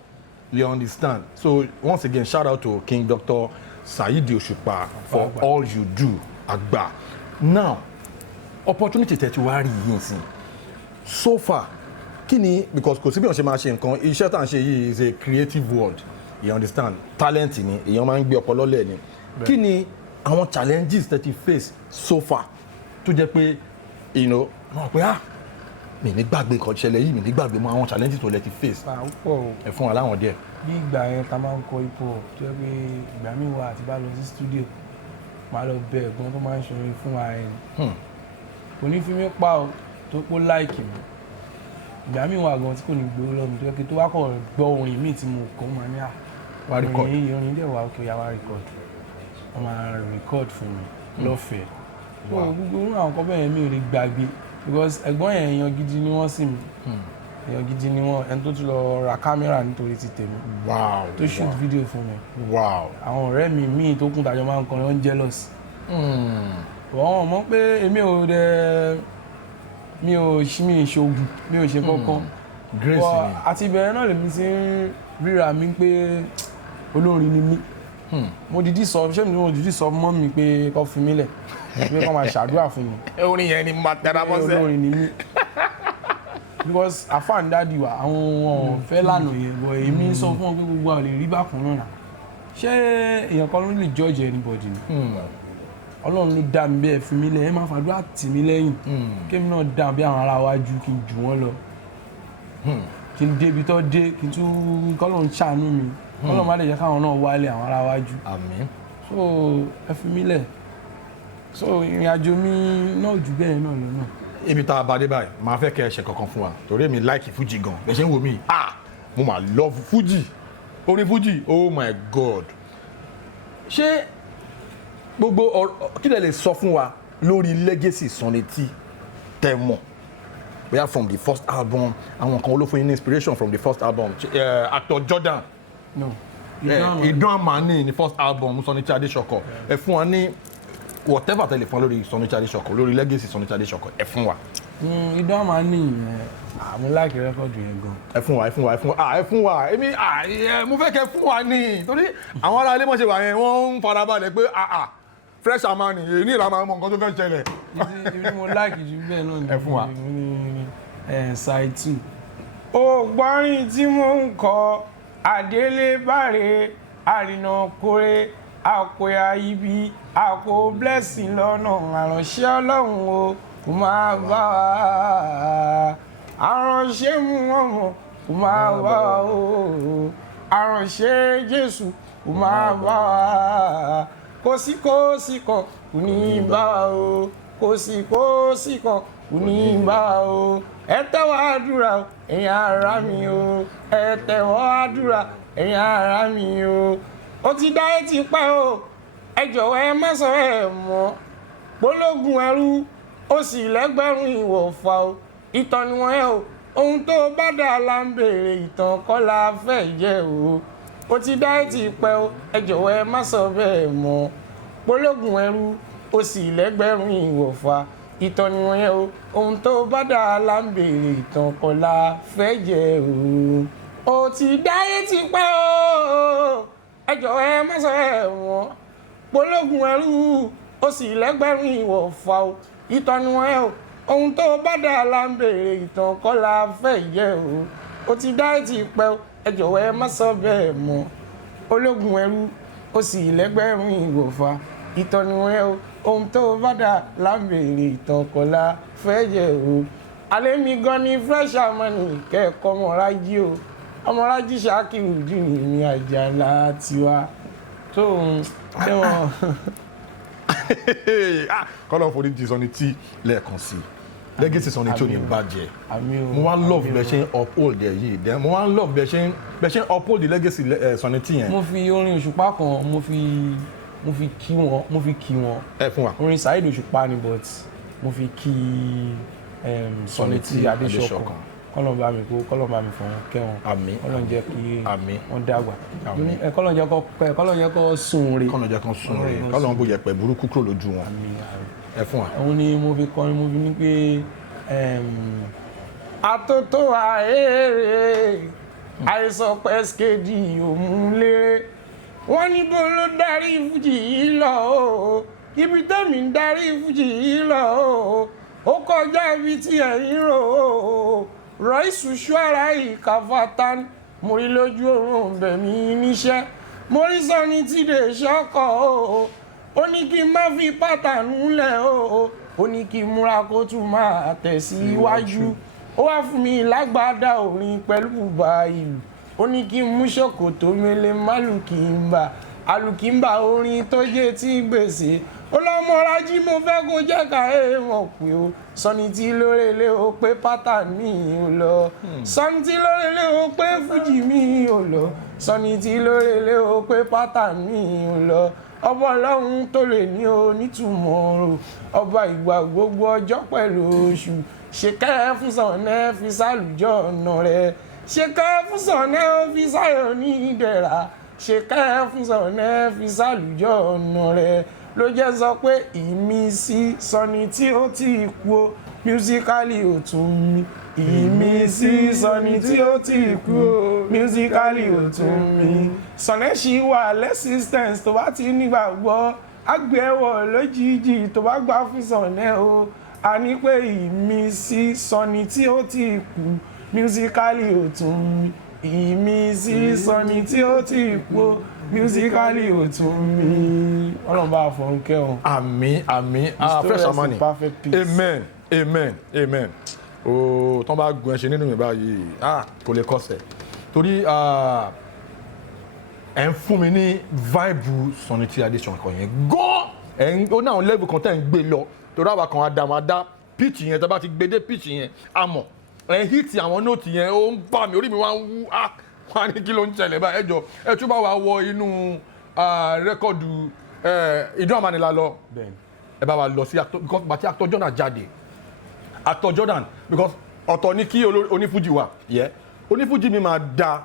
you understand so once again shout out to King Dr.Saheed Osupa for all you do àgbà now opportunity tẹ́ ti wá rí yìí sí so far kí ni because kò sí bí wọ́n ṣe máa ṣe nǹkan iṣẹ́ tá à ń ṣe yìí is a creative world you understand talent ni èèyàn máa ń gbé ọpọlọ lẹ̀ ni kí ni àwọn challenges tẹ́ ti face so far tó jẹ́ pé wọ́n pé mi ní gbàgbé nǹkan ṣẹlẹ̀ yìí mi ní gbàgbé mọ́ àwọn challenges tó lẹ ti face ẹ fún wa láwọn díẹ̀. bí ìgbà yẹn ta máa ń kọ hip hop tó yẹ pé ìgbà míì wà àti bá lọ sí studio máa lọ bẹ ẹ̀gbọ́n tó máa ń ṣòro fún wa ẹni kò ní fi mí pa ọ tó pọ̀ láìkì mi ìgbà míì wà gan tí kò ní gbowó lọ́mù tó yẹ kí tó wá kọ̀ gbọ́ orin míì tí mo kọ́ máa ní orin dẹ̀ wá òkè ọ̀yà wá record wọ́n máa record fún mi lọ́fẹ̀ẹ́ gbogbo àwọn kan bẹ́ẹ̀ mi ò lè gbàgbé because ẹ̀gbọ́n yẹn èèyàn gidi ni wọ́n sì mí èèyàn gidi ni wọ́n ẹni tó tún lọ ra kámẹ́rà nítorí ti tèmi tó shoot video fún mi àwọn ọ̀rẹ́ mi míì tó kún tàjọ máa ń kọrin wọ́n jealous wọ́n mọ̀ pé èmi ò dẹ̀ mi ò ṣoògùn mi ò ṣe kọ́kọ́ àti ìbẹ̀rẹ̀ náà lèmi ti ń ríra mi pé olórin ni mí mo dìídì sọ mọ́ mi pé kó fi mí lẹ̀ pé kó máa ṣàdúrà fún mi. orin yẹn ni mo máa tẹ́ra bọ́sẹ̀. olórin ni mí because àfáàn dáàdì wa àwọn ọ̀fẹ́ lànà yẹn bọ̀ èmi sọ fún wọn pé gbogbo àwọn lè rí bákan náà nà ṣé èèyàn kan ló lè judge anybody ni ọlọ́run ló dá mi bẹ́ẹ̀ fi mí lẹ̀ ẹ máa fàdúrà tì mí lẹ́yìn kémi náà dá bí àwọn ará wájú kí n jù wọ́n lọ kí n débi tó dé kí n tún kọ́lọ́run ṣàánú mi kọ́lọ́run má lè jẹ́ káwọn náà wálé àwọn ará wájú so ẹ fi mí lẹ̀ so ìrìn àjò mi náà jù bẹ́ẹ̀ náà lọ náà. ibi tá a bá dé báyìí máa fẹ́ kẹ́ ẹ ṣe kankan fún wa torí èmi like Fuji gan ẹ ṣe ń wò mí mo máa love Fuji orin Fuji oh my god ṣé gbogbo kí lẹ lè sọ fún wa lórí legacy Sunny T tẹ́ mọ̀ bóyá from the first album àwọn kan olófin yín ní inspiration from the first album actor Jordan Ìdán Amani ní first album Sunny T Adesokan ẹ fún wa ní whatever tẹ́lẹ̀ fún wa lórí Sunny T Adesokan lórí legacy Sunny T Adesokan ẹ fún wa. Ìdán Amani mo like rẹ́kọ̀dù yẹn gan. ẹ fún wa èmi mo fẹ́ kẹ́ fún wa ní torí àwọn ará ilé mọ̀ṣẹ́ wà yẹn wọ́n ń farabalẹ̀ pé fresh Amani èyí ní ìlànà ọmọ nǹkan tó fẹ́ ṣẹlẹ̀. ibi mo like jù bẹ́ẹ̀ náà ni ẹ fún wa. side 2. ògbọ́nrin tí mo ń kọ àdélébàrè àrìnà kórè àpòyà ibi àpò blessing lọ́nà àránṣẹ́ ọlọ́run o kò máa bá wa àránṣẹ́ mú wọn mọ̀ kò máa bá wa o àránṣẹ́ Jésù kò máa bá wa kò sí kan kò ní bá wa o kò sí kan kò ní bá wa o ẹ tẹ́wọ́ àdúrà ẹ̀yin ará mi o ẹ tẹ́wọ́ àdúrà ẹ̀yin ará mi o ó ti dáyé ti pẹ́ o ẹ jọ̀wọ́ ẹ má sọ ẹ mọ́ pológun ẹrú ó sì lẹ́gbẹ̀rún ìwọ̀fà o ìtàn ni wọ́n yẹ o ohun tó bá dà la ń béèrè ìtàn kọ́ la fẹ́ jẹ́ o ó ti dáyé ti pẹ́ o ẹ jọ̀wọ́ ẹ má sọ bẹ́ẹ̀ mọ́ pológun ẹrú ó sì lẹ́gbẹ̀rún ìwọ̀fà ìtàn ni wọ́n yẹ o ohun tó bá dà la ń béèrè ìtàn kọ́ la fẹ́ jẹ́ o ó ti dáyé ti pẹ́ o ẹ jọ̀wọ́ ẹ má sọ ẹ mọ́ pológun ẹrú ó sì lẹ́gbẹ̀rún ìwọ̀fà o ìtàn ni wọ́n yẹ o ohun tó bá dà la ń béèrè ìtàn kọ́ la fẹ́ yẹ o ó ti dá ti pẹ́ o ẹ jọ̀wọ́ ẹ má sọ bẹ́ẹ̀ mọ́ ológun ẹrú ó sì lẹ́gbẹ̀rún ìwọ̀fà ìtàn ni wọ́n yẹ o ohun tó bá dà la ń béèrè ìtàn kọ́ la fẹ́ yẹ o alẹ́ mi gan ni fresh Amani kẹ́ẹ̀kọ́ ọmọlájí o ọmọlájí Ṣàkírù dì ní Àjàlá tiwa tó tẹ́wọ̀n. kọ́lọ́ forí di Sunny T lẹ́ẹ̀kan sí legacy Sunny T ò ní bàjẹ́ mo wá love bẹ́ẹ̀ ṣe ń uphold ẹ̀ yìí then mo wá love bẹ́ẹ̀ ṣe ń uphold the legacy Sunny T yẹn. mo fi orin Òṣùpá kan mo mo fi kí wọn ẹ fún wa. orin Saheed Òṣùpá ni but mo fi kí Sunny tí Adéṣọ̀kan kọ́lọ́n bá mi fún kẹ́wọn àmín kọ́lọ́n jẹ́ kí àmín wọ́n dàgbà àmín kọ́lọ́n jẹ́ kó pẹ́ kọ́lọ́n jẹ́ kó sùn re kọ́lọ́n bó yẹpẹ̀ burúkú kúrò lójú wọn ẹ fún wa. òun ni mo fi kọrin mo fi ní pé àtótó àèrè àìsàn pẹ́skẹ́dì òmùlérè wọ́n ní bó ló darí Fuji yìí lọ o ibi tẹ́mi ń darí Fuji yìí lọ o ó kọjá ibi tí ẹ̀yin rò ó rọ́ìsù ṣọ́ra ìkàfàtàn mo rí lójú oorun bẹ̀mí níṣẹ́ mo rí Sunny tí dè ṣọ́kọ̀ ó ní kí n má fi pátánù lẹ̀ ó ní kí n múra kó tún máa tẹ̀síwájú ó wá fún mi lágbádá orin pẹ̀lú bùbá ìlú ó ní kí n mú ṣòkòtò mele málùkìmbà alùkìmbà orin tó jẹ́ tí gbèsè ọlọ́mọrájí mo fẹ́ kó jẹ́ ká mọ̀ pé ó Sunny tí lórèlé ó pé pátá mi ò lọ Sunny tí lórèlé ó pé Fuji mi ò lọ Sunny tí lórèlé ó pé pátá mi ò lọ ọba ọlọ́run tó lè ní onítùmọ̀ rò ọba ìgbà gbogbo ọjọ́ pẹ̀lú oṣù ṣèkẹ́ fún Sunny fi sálùjọ́ ọ̀nà rẹ̀ ṣèkẹ́ fún Sunny fi sáyọ̀ ní ìdẹ̀ra ṣèkẹ́ fún Sunny fi sálùjọ́ ọ̀nà rẹ̀ ló jẹ́ sọ pé ìmísí Sunny tí ó ti kú o musically ò tún mi ìmísí Sunny tí ó ti kú o musically ò tún mi Sunny ṣì wà lẹ́sìstẹ́ǹsì tó bá ti nígbàgbọ́ àgbẹ̀wọ̀ lójijì tó bá gbà fún Sunny o a ní pé ìmísí Sunny tí ó ti kú musically ò tún mi ìmísí Sunny tí ó ti kú o musically ò tún mi ọlọ́run bá fọ̀run kẹ́hìn. àmín fresh Amani amen ooo tán bá gun ẹṣin nínú mi báyìí kò lè kọsẹ̀ torí ẹ̀ ń fún mi ní vibe Sunny tí Adéṣọ̀kan yẹn gan ó ní àwọn level kan tẹ̀ ń gbé lọ torí àwa kan àdá pitch yẹn tẹ́ bá ti gbé dé pitch yẹn àmọ́ ẹ̀ ń hit àwọn note yẹn ó ń bà mí orí mi wá ń wú wọ́n á ní kí ló ń ṣẹlẹ̀ báyìí ẹjọ́ ẹ tún bá wa wọ inú rẹ́kọ̀dù ìdún Amani la lọ ẹ bá wa lọ sí because bàtí actor Jordan jáde actor Jordan because ọ̀tọ̀ ní kí onífújì wà onífújì mi máa da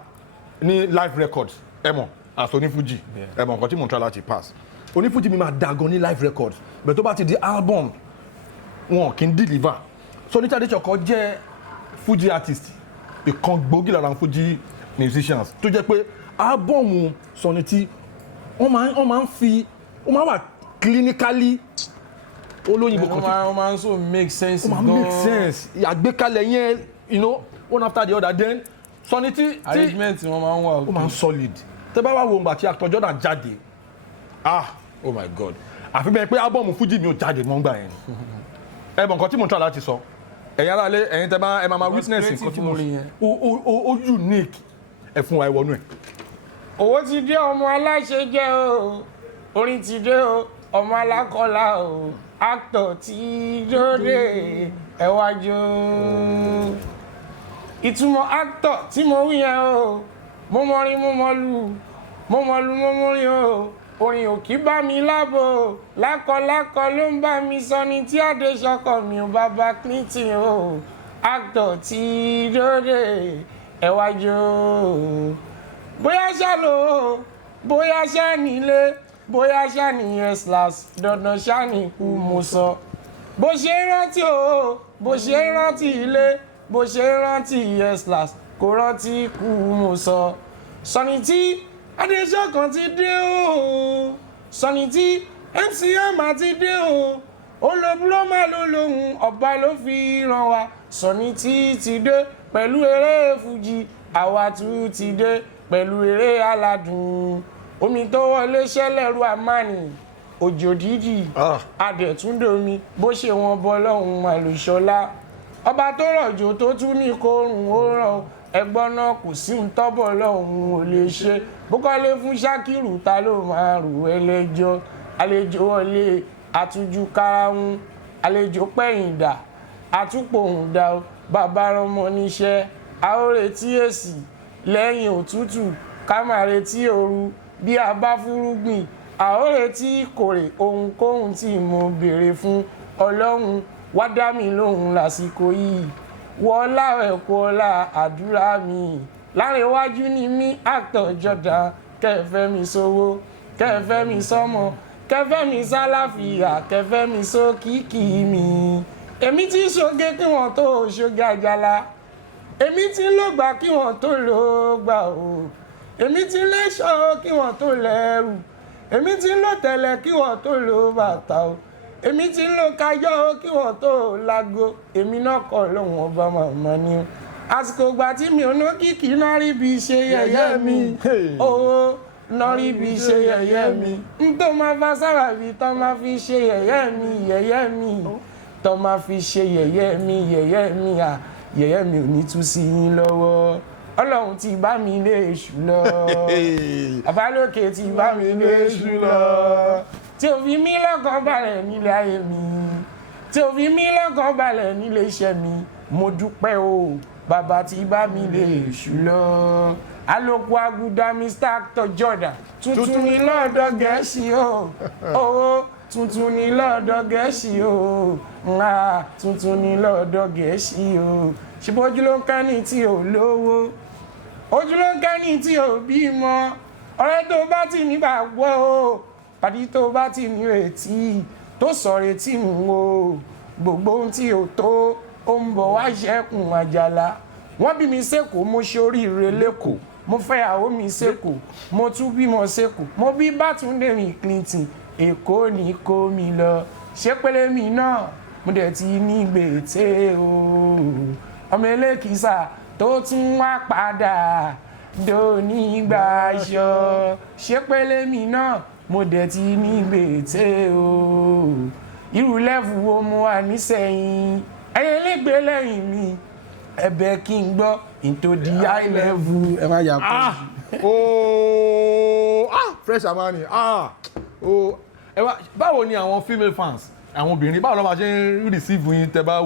ní live records ẹ mọ̀ àṣọ onífújì ẹ mọ̀ nǹkan tí mo ń try láti pass onífújì mi máa da gan ní live records bẹ́ẹ̀ tó bá ti di album wọn kì í deliver Sunny tí Adéṣọ̀kan jẹ́ Fuji artist ìkan gbòógì lára Fuji musicians tó jẹ́ pé ábọ̀mù Sunny tí wọ́n máa wà clinically olóyìnbó kan wọ́n máa ń so make sense gan. wọ́n máa make sense àgbékalẹ̀ yẹn one after the other then Sunny tí arrangement wọ́n máa ń wà ó máa ń solid tẹ́ bá wá wo ìgbà tí actor Jordan jáde oh my god àfi bẹ́ẹ̀ pé ábọ̀mù Fuji mi ò jáde mọ́ gbà yẹn ẹ mọ̀ nǹkan tí mo ń tọ́ láti sọ ẹ̀yin aráalé ẹ̀yin tẹ́ bá ẹ máa witness nǹkan tí mo rí yẹn ó unique ẹ fún wa ẹ wọnú ẹ. owó ti dé ọmọ aláṣẹ jẹ o orin ti dé o ọmọ alákọlá o actor ti dóde ẹ wájú ìtumọ̀ actor tí mo wí yẹn o mo mọrin mo mọlù mo mọrin o orin ò kí bá mi lábò lákọlákọ ló ń bá mi Sunny tí Adéṣọ̀kan mi ò bàbá Clinton o actor ti dóde ẹ wájú bóyá ṣá lò ó bóyá ṣá nílé bóyá ṣá ní S-class dandan ṣá ní kú mo sọ bó ṣe rántí o bó ṣe rántí ilé bó ṣe rántí S-class kò rántí kú mo sọ Sunny tí Adéṣọ̀kan ti dé o Sunny tí MCM ti dé o olóbúlọ́mà ló lóhùn ọba ló fi ràn wá Sunny tí ti dé pẹ̀lú eré Fuji àwa tún ti dé pẹ̀lú eré aládùn omi tó wọlé ṣẹlẹ̀rú Amani òjò dídì adẹ̀túndomi bó ṣe wọn bọ́ lọ́hùn àlùṣọlá ọba tó rọ̀jò tó tún ní kórùn ó rọ̀ ẹgbọ́n náà kò sí ń tọ́bọ̀ lọ́hùn ò lè ṣe bókọ́lé fún Ṣákìrù ta ló máa rù ẹlẹ́jọ́ àlejò wọlé àtújú karahun àlejò pẹ̀yìndà àtúpòhùndà bàbá rọmọ níṣẹ́ a ó retí èsì lẹ́yìn òtútù ká máa retí ooru bí a bá fúrúgbìn àórè tí kò rè ohunkóhun tí mo béèrè fún ọlọ́run wá dá mi lóhùn lásìkò yìí wọlá ẹ̀kọ́ ọlá àdúrà mi láàrin iwájú ni mí actor Jordan kẹfẹ́ mi sówó kẹfẹ́ mi sọ́mọ kẹfẹ́ mi sálàfíà kẹfẹ́ mi sókìkí mi èmi tí ṣoge kí wọ́n tó ṣoge àjàlá èmi tí ń lògbà kí wọ́n tó lògbà o èmi tí ń lẹ́ṣọ́ kí wọ́n tó lẹ́rù èmi tí ń lò tẹ̀lẹ̀ kí wọ́n tó lò bàtà o èmi tí ń lò kájọ́ kí wọ́n tó lágo èmi náà kọ́ lóhùn ọba màmá ni o àsìkò ìgbà tí mi ò ná kìkì náà rí bí ṣe yẹ̀yẹ́ mi owó náà rí bí ṣe yẹ̀yẹ́ mi n tó máa fa sábàbí tó máa fi ṣe yẹ̀yẹ́ mi tó máa fi ṣe yẹ̀yẹ́ mi yẹ̀yẹ́ mi ò ní tú sí yín lọ́wọ́ ọlọ́run ti bá mi lé èṣù lọ àbálòkè ti bá mi lé èṣù lọ tí ò fi mí lọ́kàn balẹ̀ nílé ayé mi tí ò fi mí lọ́kàn balẹ̀ nílé iṣẹ́ mi mo dúpẹ́ o bàbá ti bá mi lé èṣù lọ àlòkù àgùdà Mr. Actor Jordan tuntun ní lọ́dọ̀ Gẹ̀ẹ́sì o owó tuntun ní lọ́dọ̀ Gẹ̀ẹ́sì o tuntun ní lọ́dọ̀ Gẹ̀ẹ́sì o ṣùgbọ́n ojú ló ń ká ní tí ò lówó ojú ló ń ká ní tí ò bímọ ọ̀rẹ́ tó bá ti nígbàgbọ́ o pàdé tó bá ti nírètí tó sọ retí nù o gbogbo ohun tí ò tó ó ń bọ̀ wá ṣẹ́kùn àjàlá wọ́n bí mi sẹ́kọ̀ọ́ mo ṣe oríire lẹ́kọ̀ọ́ mo fẹ́ àwọ̀ mi sẹ́kọ̀ọ́ mo tún bímọ sẹ́kọ̀ọ́ mo bí Bátúndé mi Clinton Èkó ní kó mi lọ ṣé pélé mi náà mo dẹ̀ ti ní gbèté o ọmọ elékìsà tó tún wá padà dònígbà aṣọ ṣé pélé mi náà mo dẹ̀ ti ní gbèté o irú lẹ́fù wo mo wà nísẹ̀yìn ẹyẹ lẹ́gbẹ̀ẹ́ lẹ́yìn mi ẹ̀bẹ̀ kí n gbọ́ into the high level ẹ má yà kó. Fresh Amani ẹ wá báwo ni àwọn female fans àwọn obìnrin báwo ló máa ṣe ń receive yín tẹ bá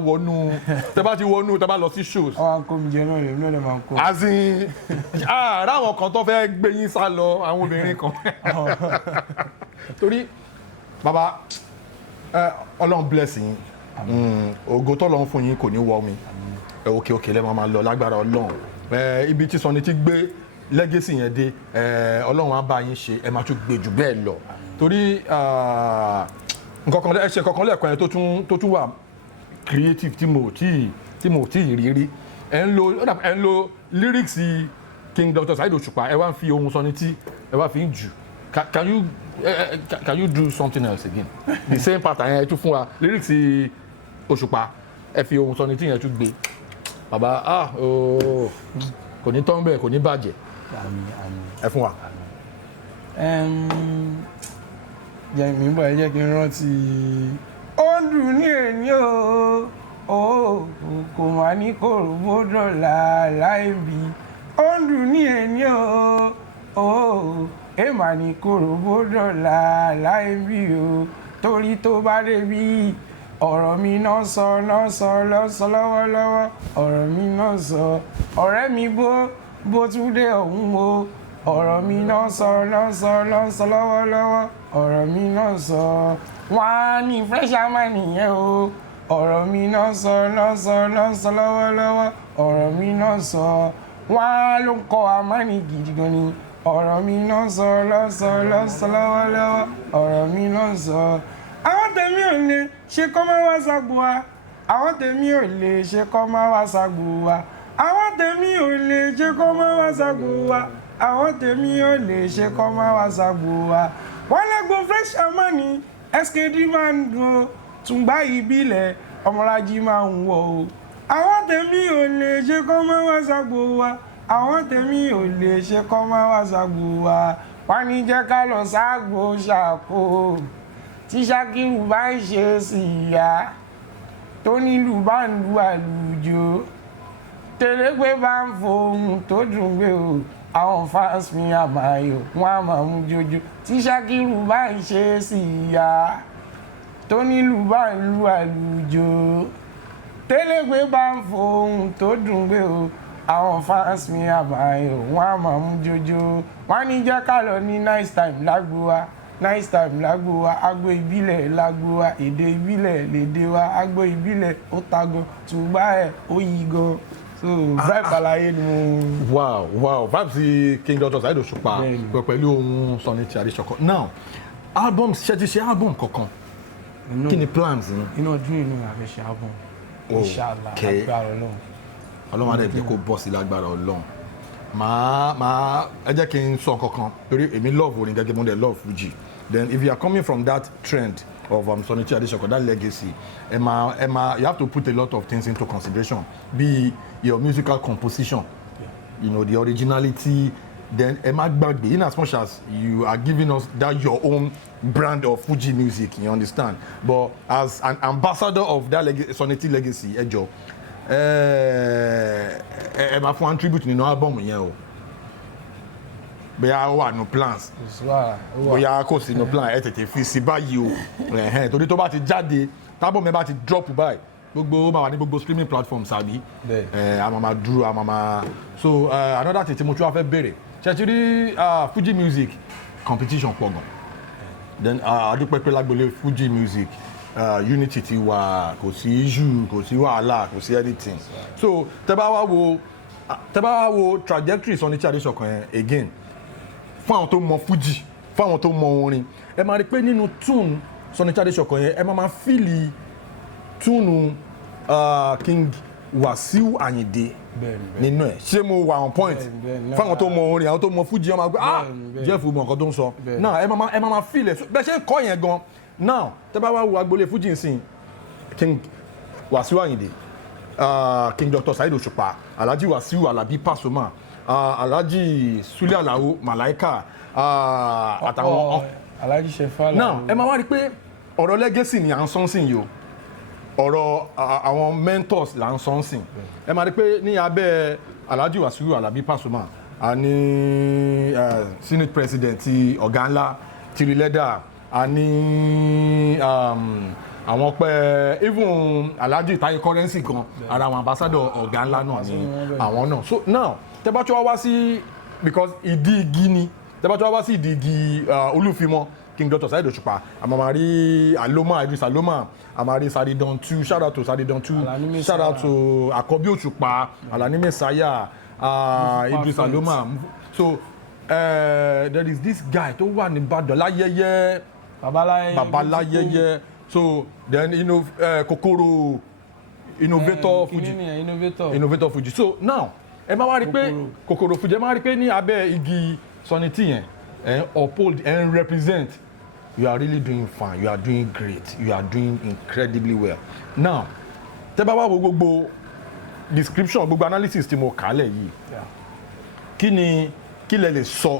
lọ sí shows. àwọn akó mi jẹ náà lè náà lè máa kó. as in ráwọn kan tó fẹ́ gbé yín sá lọ àwọn obìnrin kan torí bàbá ọlọ́run bless yín ògo tọ́lọ́run fún yín kò ní wọ mi òkè lẹ́ máa lọ lágbára ọlọ́run ibi tí Sunny ti gbé legacy yẹn dé ọlọ́run á bá yín ṣe ẹ máa tún gbé jù bẹ́ẹ̀ lọ torí nǹkan ẹ ṣe kankan lẹ́ẹ̀kan yẹn tó tún wà creative tí mo tí ì rí ẹ ń lo lyrics King Dr.Saheed Osupa ẹ wá ń fi ohun Sunny tí ẹ wá fi ń jù can you do something else again the same pattern yẹn tún fún wa lyrics Osupa ẹ fi ohun Sunny tí yẹn tún gbé bàbá kò ní tán bẹ́ẹ̀ kò ní bàjẹ́ ẹ fún wa. jẹ́ mi bọ̀ ẹ jẹ́ kí n rántí ó dùn ní èní o kò má ní kòrò bódọ̀là láìbí ó dùn ní èní o èèmà ní kòrò bódọ̀là láìbí o torí tó bá débi ọ̀rọ̀ mi náà sọ lọ́wọ́lọ́wọ́ ọ̀rọ̀ mi náà sọ ọ̀rẹ́ mi bó tún dé ọ̀hún o ọ̀rọ̀ mi náà sọ lọ́wọ́lọ́wọ́ ọ̀rọ̀ mi náà sọ wọ́n á ní Fresh Amani yẹn o ọ̀rọ̀ mi náà sọ lọ́wọ́lọ́wọ́ ọ̀rọ̀ mi náà sọ wọ́n á ló ń kọ́ Amani gidi gan ni ọ̀rọ̀ mi náà sọ lọ́wọ́lọ́wọ́ ọ̀rọ̀ mi náà sọ àwọn tèmi ò lè ṣe kọ́ máa wá ságbo wa àwọn tèmi ò lè ṣe kọ́ máa wá ságbo wa àwọn tèmi ò lè ṣe kọ́ máa wá ságbo wa àwọn tèmi ò lè ṣe kọ́ máa wá ságbo wa wọ́n lẹ́gbọ́n Fresh Amani skd máa ń dùn ó tùǹgbà ìbílẹ̀ ọmọlájí máa ń wọ̀ o àwọn tèmi ò lè ṣe kọ́ máa wá ságbo wa àwọn tèmi ò lè ṣe kọ́ máa wá ságbo wa wọ́n ní jẹ́ ká lọ ságbo ṣàkó tí Ṣakiru bá ń ṣe sí ìyá tó nílùú bá ń lu àlùjọ tẹlẹgbẹ bá ń fohùn tó dùn gbé o àwọn fans mi àmàyò wọn á máa mú jojo tí Ṣakiru bá ń ṣe sí ìyá tó nílùú bá ń lu àlùjọ tẹlẹgbẹ bá ń fohùn tó dùn gbé o àwọn fans mi àmàyò wọn á máa mú jojo wọn ní jẹ́ ká lọ ní nice time lágbo wa nice time lágbo wa agbo ìbílẹ̀ lágbo wa èdè ìbílẹ̀ lédè wa agbo ìbílẹ̀ ó tago tùgbà ẹ̀ ó yí gan so vibe àlàyé ni mo. wow vibe ti King Dr. Saheed Osupa pẹ̀lú ohun Sunny Adesoko. Now album ṣe ti ṣe album kankan kí ni plans yín. inú ọdún inú àfẹ́ ṣe album inshallah lágbára Ọlọ́run adé jẹ́ kó bọ́ sí lágbára Ọlọ́run. màá ẹ jẹ́ kí n sọ kankan torí èmi love orin gẹ́gẹ́ mo dẹ̀ love Fuji. Then if you are coming from that trend of Sunny Adesoko, that legacy, you have to put a lot of things into consideration. Be your musical composition, you know, the originality. Then in as much as you are giving us that your own brand of Fuji music, you understand. But as an ambassador of that Sunny legacy, Ejo, máa fún tribute nínú album yẹn o. Bóyá ó wà no plans bóyá kò sí no plan ẹ tètè fi sí báyìí o torí tó bá ti jáde tábọ̀ mi bá ti drop báyìí gbogbo ó máa wà ní gbogbo streaming platforms àbí àmàmà dúró àmàmà so another thing tí mo tún wá fẹ́ béèrè ṣe ti rí Fuji music competition pọ̀ gan then adúpẹ́ pé lágbolé Fuji music unity ti wà kò sí issue kò sí wàhálà kò sí anything so tẹ́ bá wá wo trajectory Sunny Adesoko yẹn again fún àwọn tó mọ Fuji fún àwọn tó mọ orin ẹ máa rí pé nínú tune Sunny Adesoko yẹn ẹ máa fíìlì tune King Wasiu Ayinde nínú ẹ ṣé mo wà on point fún àwọn tó mọ orin àwọn tó mọ Fuji ọmọ àgbẹ̀ Jeff mọ nǹkan tó ń sọ now ẹ máa fíìlì bẹ́ẹ̀ ṣe ń kọ́ yẹn gan now tẹ́ bá wá wo agboolé Fuji nsìn King Wasiu Ayinde King Dr. Saheed Osupa Alhaji Wasiu Alabi Pasuma Alhaji Sule Alao Malaika àtàwọn Alhaji Shefa now ẹ máa wá rí pé ọ̀rọ̀ legacy ni à ń sọ́n sìn yìí o ọ̀rọ̀ àwọn mentors là ń sọ́n sìn ẹ máa rí pé ní abẹ́ Alhaji Wasiu Alabi Pasuma a ní senate president ti ọ̀gá ńlá Tiri Leda a ní àwọn pẹ́ even Alhaji Taye Currency gan ara àwọn ambassador ọ̀gá ńlá náà ni àwọn náà so now tẹ́bá tí wọ́n wá sí because ìdí igi ni tẹ́bá tí wọ́n wá sí ìdí igi Olúfimọ́ King Dr. Saheed Osupa àmàmàrí Aloma Idris Aloma àmàrí Sadidan 2 shout out to Sadidan 2 shout out to Àkọ́bí Òṣùpá Alani Messiah Idris Aloma so there is this guy tó wà ní Ìbàdàn láyẹyẹ babaláyẹyẹ so then Kokoro innovator Fuji so now ẹ máa wá rí pé Kokoro Fuji ẹ máa rí pé ní abẹ́ igi Sunny yẹn uphold and represent you are really doing fine you are doing great you are doing incredibly well now tẹ́ bá wá wo gbogbo description gbogbo analysis tí mo kà á lẹ̀ yìí kí lẹ lè sọ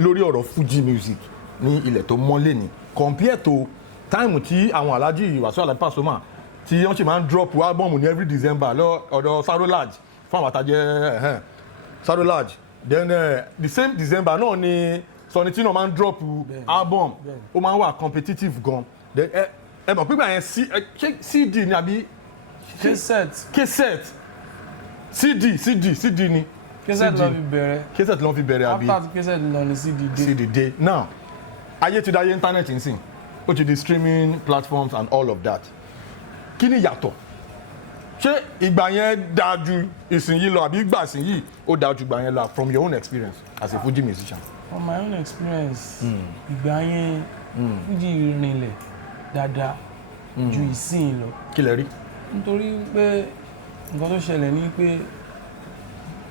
lórí ọ̀rọ̀ Fuji music ní ilẹ̀ tó mọ́lé ni compare to time tí àwọn Alhaji Wasiu Alabi Pasuma tí wọ́n ṣe máa ń drop album ní every December ọ̀dọ̀ Sarolage fún àwọn àtàjẹ́ Sarolage then the same December náà ni Sunny náà máa ń drop album ó máa ń wà competitive gan then ẹ mọ̀ pípa yẹn CD ni àbí cassette CD ni cassette ló fi bẹ̀rẹ̀ àbí after cassette lọ ni CD dé now ayé ti dáyé internet nsìn ó ti di streaming platforms and all of that kí ni yàtọ̀ ṣé ìgbà yẹn dáa ju ìsinyìí lọ àbí ìgbà ìsinyìí ó dáa ju ìgbà yẹn lọ from your own experience as a Fuji musician. From my own experience ìgbà yẹn Fuji rinlẹ̀ dáadáa ju ìsìn lọ. kí lẹ rí. nítorí pé nǹkan tó ṣẹlẹ̀ ni pé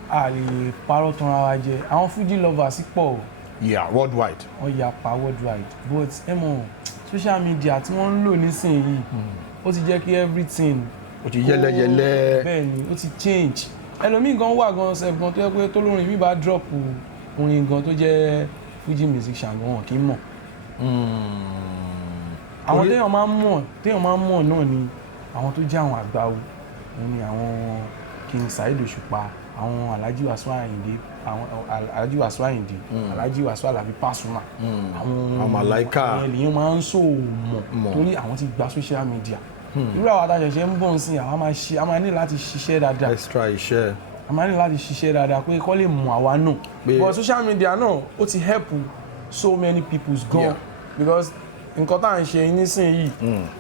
a lè parọ́ tanra wa jẹ àwọn Fuji lovers pọ̀ o. yeah worldwide. wọ́n yapa worldwide but ẹ mọ̀ social media tí wọ́n ń lò nísìnyí ó ti jẹ́ kí everything ó ti yẹlẹyẹlẹ bẹ́ẹ̀ ni ó ti change ẹlòmíì gan wà gan sef gan tó yẹ pé tó lórin mi bá drop orin gan tó jẹ́ Fuji musician gan wọn kì í mọ̀ àwọn téèyàn máa ń mọ̀ náà ni àwọn tó jẹ́ àwọn àgbà o òun ni àwọn King Saheed Osupa àwọn Alhaji Wasiu Ayinde Alhaji Wasiu Ayinde Alhaji Wasiu Alabi Pasuma àwọn Malaika àwọn ènìyàn máa ń sọ mọ̀ torí àwọn ti gba social media irú àwọn àtàṣẹ̀ṣẹ̀ ń bọ̀ sí a máa ní láti ṣiṣẹ́ dáadáa extra iṣẹ́ a máa ní láti ṣiṣẹ́ dáadáa pé kọ́ lè mọ̀ àwa náà but social media náà ó ti help so many people's gan because nǹkan tá à ń ṣe nísìnyìí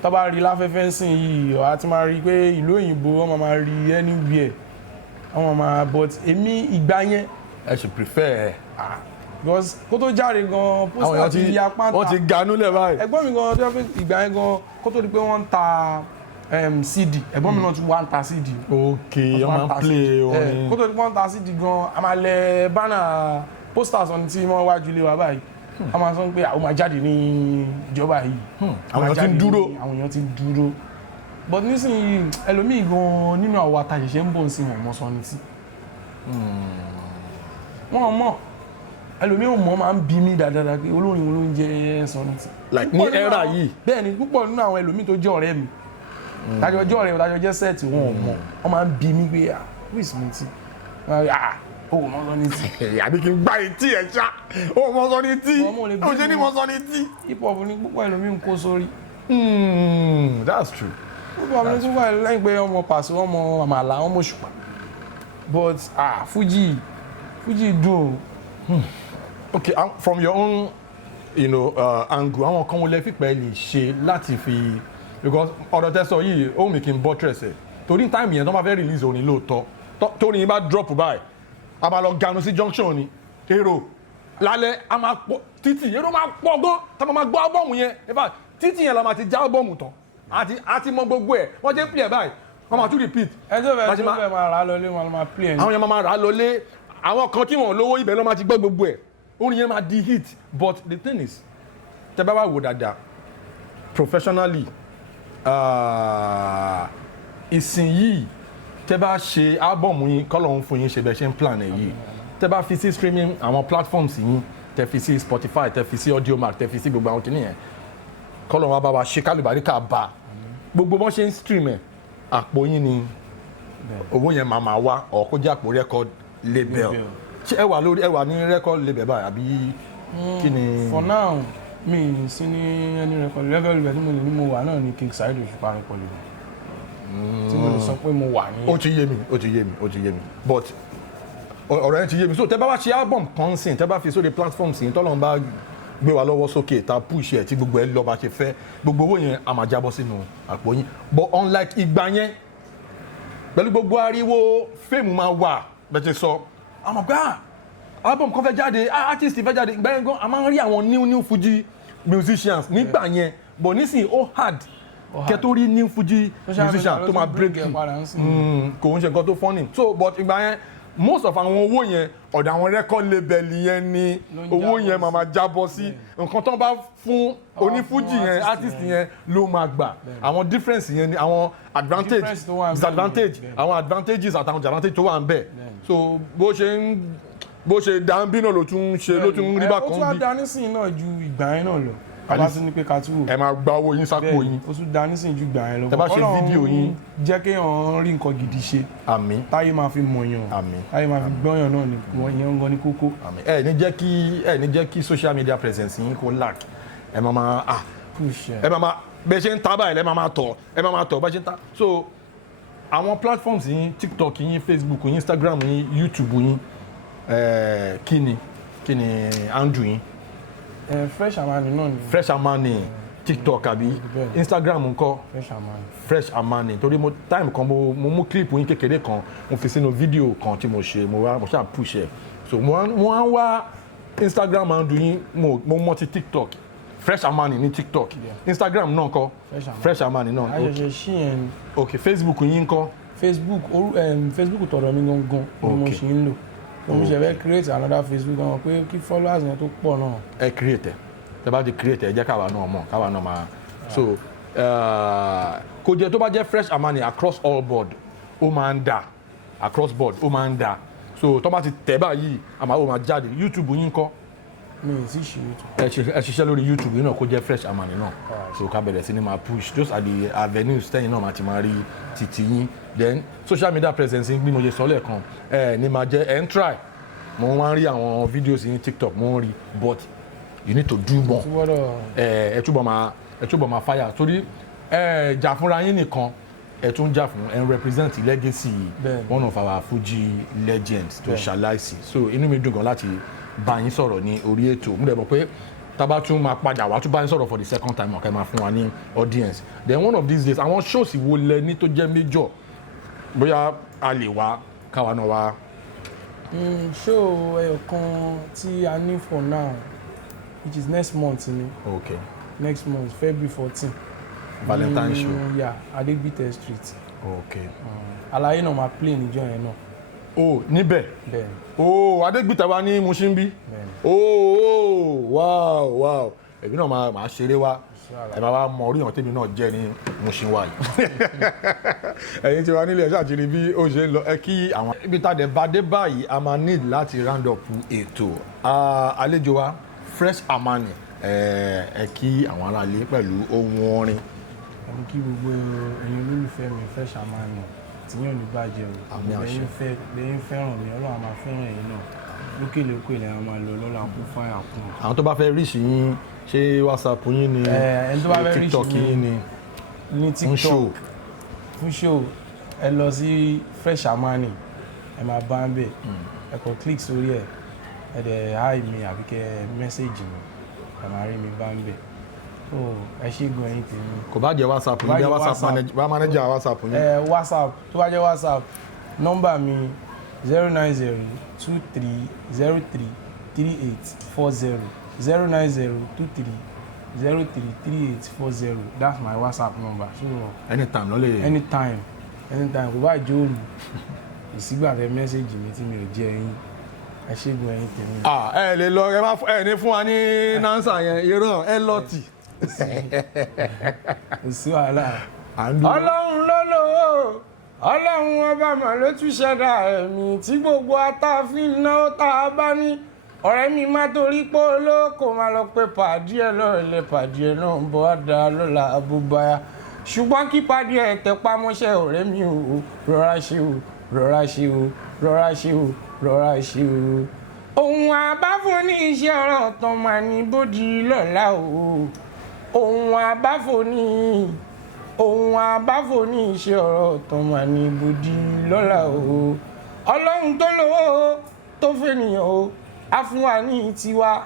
tá bá rí láfẹ́fẹ́ nísìnyìí a ti máa rí pé ìlú òyìnbó wọ́n máa rí anywhere wọ́n máa but èmi ìgbà yẹn ẹ ṣe prefer ẹ. because kó tó jáde gan pósítà ti ya pátá wọ́n ti ganú lẹ̀ báyìí. ẹ̀gbọ́n mi gan tó yẹ pé ìgbà yẹn gan kó tó di pé wọ́n ń ta CD ẹ̀gbọ́n mi náà tún wá ń ta CD. ok wọ́n máa ń play orin. kó tó di pé wọ́n ń ta CD gan a máa lẹ bánà pósítà sọ ní tí wọ́n wájú ilé wa báyìí a máa sọ pé àwọn máa jáde ní ìjọba yìí. àwọn èèyàn ti ń dúró. àwọn èèyàn ti ń dúró but nísìnyí ẹlòmíì gan nínú àwọn àtàṣẹṣẹ ń bọ̀ sí wọn mọ́ sọ ní tí. wọ́n mọ̀ ẹlòmíì ò mọ̀ máa ń bí mi dáadáa pé olórin wo ló ń jẹ́ Sọ́nìtì. like ní era yìí. bẹ́ẹ̀ ni púpọ̀ nínú àwọn ẹlòmíì tó jẹ́ ọ̀rẹ́ mi dájọ́ jẹ́ ọ̀rẹ́ mi dájọ́ jẹ́ sẹ́ẹ̀tì wọn ò mọ̀ wọ́n máa ń bí mi pé who is Sọ́nìtì o mọ Sọ́nìtì. àbí kí n gbá etí ẹ̀ ṣá o mọ Sọ́nìtì o ṣe ní mọ Sọ́nìtì. hip hop ni púpọ̀ ẹlòmíì ń kó sórí. that's true. púpọ̀ mi tún wà lẹ́yìn pé ọmọ Pàṣẹ ọmọ Àmàlà ọmọ Òṣùpá but Fuji dùn. okay from your own angle àwọn kan wo lẹ fipẹ́ lè ṣe láti fi because ọ̀rọ̀ tẹ́ sọ yìí ó mi kì í buttress ẹ̀ torí táìmù yẹn tó máa fẹ́ release orin lóòótọ́ torí yín bá drop báyìí a máa lọ ganu sí junction ni èrò lálẹ́ a máa pọ̀ títì èrò máa pọ̀ gan tá a máa gbọ́ ábọ̀mù yẹn in fact títì yẹn la máa ti já ábọ̀mù tán àti mọ gbogbo ẹ̀ wọ́n jẹ́ play ẹ̀ báyìí wọ́n máa tún repeat. ẹjọ́ bẹ̀rẹ̀ tó fẹ́ máa rà á lọlé wọn máa play ẹ̀ ní. àwọn yẹn máa rà á lọlé àwọn kan tí wọn lówó ibẹ̀ ló máa ti gbọ́ gbogbo ẹ̀ orin yẹn máa di hit but the thing is tẹ́ bá wá wò dáadáa professionally ìsìn yìí tẹ́ bá ṣe álbọ̀mù yín kọ́lọ̀ ń fún yín ṣe bẹ́ẹ̀ ṣe ń plan ẹ̀ yìí tẹ́ bá fi sí streaming àwọn platforms yín tẹ́ fi sí Spotify tẹ́ fi sí Audiomack tẹ́ fi sí gbogbo àwọn kìnìyẹn kọ́lọ̀ wọn bá wa ṣe kálùbáríkà bá gbogbo bọ́n ṣe ń stream ẹ̀ àpò yín ni owó yẹn máa wá ọ̀ kó jẹ́ àpò record label ṣé ẹ wà ní record label báyìí àbí kí ni. for now mi sí ní ẹni record label tí mo lè ní mo wà náà ní King Saheed Osupa'S record label tí mo lè sọ pé mo wà ní. ó ti yé mi but ọ̀rọ̀ yẹn ti yé mi so tẹ́ bá wá ṣe album kan sìn tẹ́ bá fi sórí platform sìn tọ́lọ́run bá gbé wa lọ́wọ́ sókè ta push ẹ̀ tí gbogbo ẹ̀ lọ́ọ́ bá ṣe fẹ́ gbogbo owó yẹn a máa jábọ́ sínú àpò yín but unlike ìgbà yẹn pẹ̀lú gbogbo ariwo fíìmù máa wà bẹ́ẹ̀ ti sọ àmọ́ pé album kan fẹ́ jáde artist fẹ́ jáde ìgbà yẹn gan a máa ń rí àwọn new Fuji musicians nígbà yẹn but nísìnyí ó hard kẹ́ tó rí new Fuji musician tó máa break through kò ń ṣe nǹkan tó funny so but ìgbà yẹn most of àwọn owó yẹn ọ̀dọ̀ àwọn record label yẹn ni owó yẹn máa jábọ́ sí nǹkan tó bá fún onífújì yẹn artist yẹn ló máa gbà àwọn difference yẹn ni àwọn advantage disadvantage àwọn advantages àtàwọn disadvantage tó wà ń bẹ̀ so bó ṣe dá ń bí náà ló tún rí bákan bí. ó tún á dá nísìnyí náà ju ìgbà yẹn náà lọ bàbá tún ní pé ká tún wò. ẹ máa gba owó yín sápò yín. ó tún dá nísìnyí ju ìgbà yẹn lọ. tẹ́ bá ṣe fídíò yín. jẹ́ kéèyàn rí nǹkan gidi ṣe. àmín. táyé máa fi mọ̀yàn. àmín. táyé máa fi gbọ́yàn náà ni ìyẹn ń gan ní kókó. àmín. ẹ ní jẹ́ kí social media presence yín kó lack ẹ máa bẹ́ẹ̀ ṣe ń ta báyìí ẹ máa tọ̀ bẹ́ẹ̀ ṣe ń ta so àwọn platforms yín TikTok yín Facebook yín Instagram yín YouTube yín kí ni handle yín. Fresh Amani náà ni. Fresh Amani TikTok àbí Instagram ńkọ́. Fresh Amani torí time kan mo mú clip yín kékeré kan mo fi sínú fídíò kan tí mo ṣe mo ṣáà push ẹ so mo wá ń wá Instagram handle yín mo mọ ti TikTok Fresh Amani ní TikTok Instagram náà ńkọ́ Fresh Amani náà. ayẹyẹ ṣí yẹn. ok Facebook yín ńkọ́. Facebook tọ̀dọ̀ mi gangan ni mo ṣì ń lò mo ṣe fẹ́ create another Facebook gan pé kí followers yẹn tó pọ̀ náà. ẹ create ẹ tẹ́ bá ti create ẹ jẹ́ káwa náà mọ̀ káwa náà máa so kò jẹ́ tó bá jẹ́ Fresh Amani across all board ó máa ń dà across board ó máa ń dà so tó bá ti tẹ̀ báyìí àmọ́ ó máa jáde YouTube yín kọ́. mi ò tí ì ṣe YouTube. ẹ ṣiṣẹ́ lórí YouTube yìí náà kó jẹ́ Fresh Amani náà so ká bẹ̀rẹ̀ sí ni máa push just at the avenues tẹ́yìn náà máa ti máa rí títí yín then social media presence bí mo ṣe sọ lẹ́ẹ̀kan ní máa jẹ́ ẹ̀ ń try mo máa ń rí àwọn videos yín TikTok mo ń rí but you need to do more ẹ túbọ̀ máa fire torí jà fúnra yín nìkan ẹ tún jà fún ẹ represent legacy one of our Fuji legends tó ṣaláìsí so inú mi dùn gan láti bá yín sọ̀rọ̀ ní orí ètò mo dẹ̀ mọ̀ pé tábà tún máa padà wá tún bá ń sọ̀rọ̀ for the second time ọ̀kẹ́ máa fún wa ní audience then one of these days àwọn shows wo lẹ ní tó jẹ́ major bóyá a lè wá káwa náà wá. Show ẹyọkan tí a ní for now which is next month ni. Okay. Next month February 14. Valentine show. Yeah, Adesokan'S Street. Okay. Àlàyé náà máa play níjọ́ yẹn náà. Oh, níbẹ̀. Bẹ́ẹ̀ni. Oh, Adegbita wa ní Mushin bí. Oh, wow. Èmi náà máa ṣeré wá. Ẹ máa wá mọ orí ìyàn tèmi náà jẹ́ ní Mushin wa yìí. Ẹ̀yin tí wà nílé ẹ̀ṣọ́ àti bí ó ṣe ń lọ ẹ kí àwọn. Ibi tá a dẹ̀ bá dé báyìí a máa need láti round up ètò. Àlejò wa Fresh Amani ẹ kí àwọn aráalé pẹ̀lú ohun orin. Àmì kí gbogbo ẹ̀yin olólùfẹ́ mi Fresh Amani tí yóò ní bàjẹ́ o. Lẹ́yìn fẹ́ràn mi Ọlọ́run máa fẹ́ràn ẹ̀yin náà. Lókèlókè ni a máa lọ lọ́la kún fáyà kún. Àwọn tó bá fẹ́ rí sí yín ṣé WhatsApp yín ni TikTok yín ni ní TikTok fún show ẹ lọ sí Fresh Amani ẹ máa bá ń bẹ̀ ẹ kàn click sórí ẹ dẹ̀ hi mi àbí kẹ́ mẹ́sẹ̀gì mi ẹ máa rí mi bá ń bẹ̀ ẹ ṣe gan ẹ̀yin tèmi. Kò bá jẹ́ WhatsApp yín bí WhatsApp bá manager WhatsApp yín. WhatsApp tó bá jẹ́ WhatsApp nọ́mbà mi 09023033840 09023033840 that's my WhatsApp number. So anytime ló lè. anytime kò bá jẹ́ òòlù ìsígbà fẹ́ mẹ́sẹ̀gì mi tí mi ò jẹ́ ẹ̀yin ẹ ṣe gan ẹ̀yin tèmi. Ẹ lè lọ ẹ ní fún wa ní nánsà yẹn irọ́ ẹ lọ tì. Kò sí wàhálà. Ọlọ́run ló lò ó Ọlọ́run ọba mà ló tún ṣẹ̀dá ẹ̀mí tí gbogbo atáfin náà tá a bá ní ọ̀rẹ́ mi má torí pé olóko máa lọ pé pàdé ẹ̀ lọ́ọ̀lẹ́ pàdé ẹ̀ náà ń bọ̀ á da lọ́la àbúbáyà ṣùgbọ́n kí pàdé ẹ̀ tẹpá mọ́ṣẹ́ ọ̀rẹ́ mi ò rọra ṣe o rọra ṣe o rọra ṣe o rọra ṣe o. Ohun àbáfò ní iṣẹ́ ọ̀rọ̀ tán máa ní bódì lọ́la o. Ohun àbáfò ní iṣẹ́ ọ̀rọ̀ tán máa ní bódì lọ́la o. Ọlọ́run tó lówó tó fẹ́nìyàn o á fún wa ní tiwa.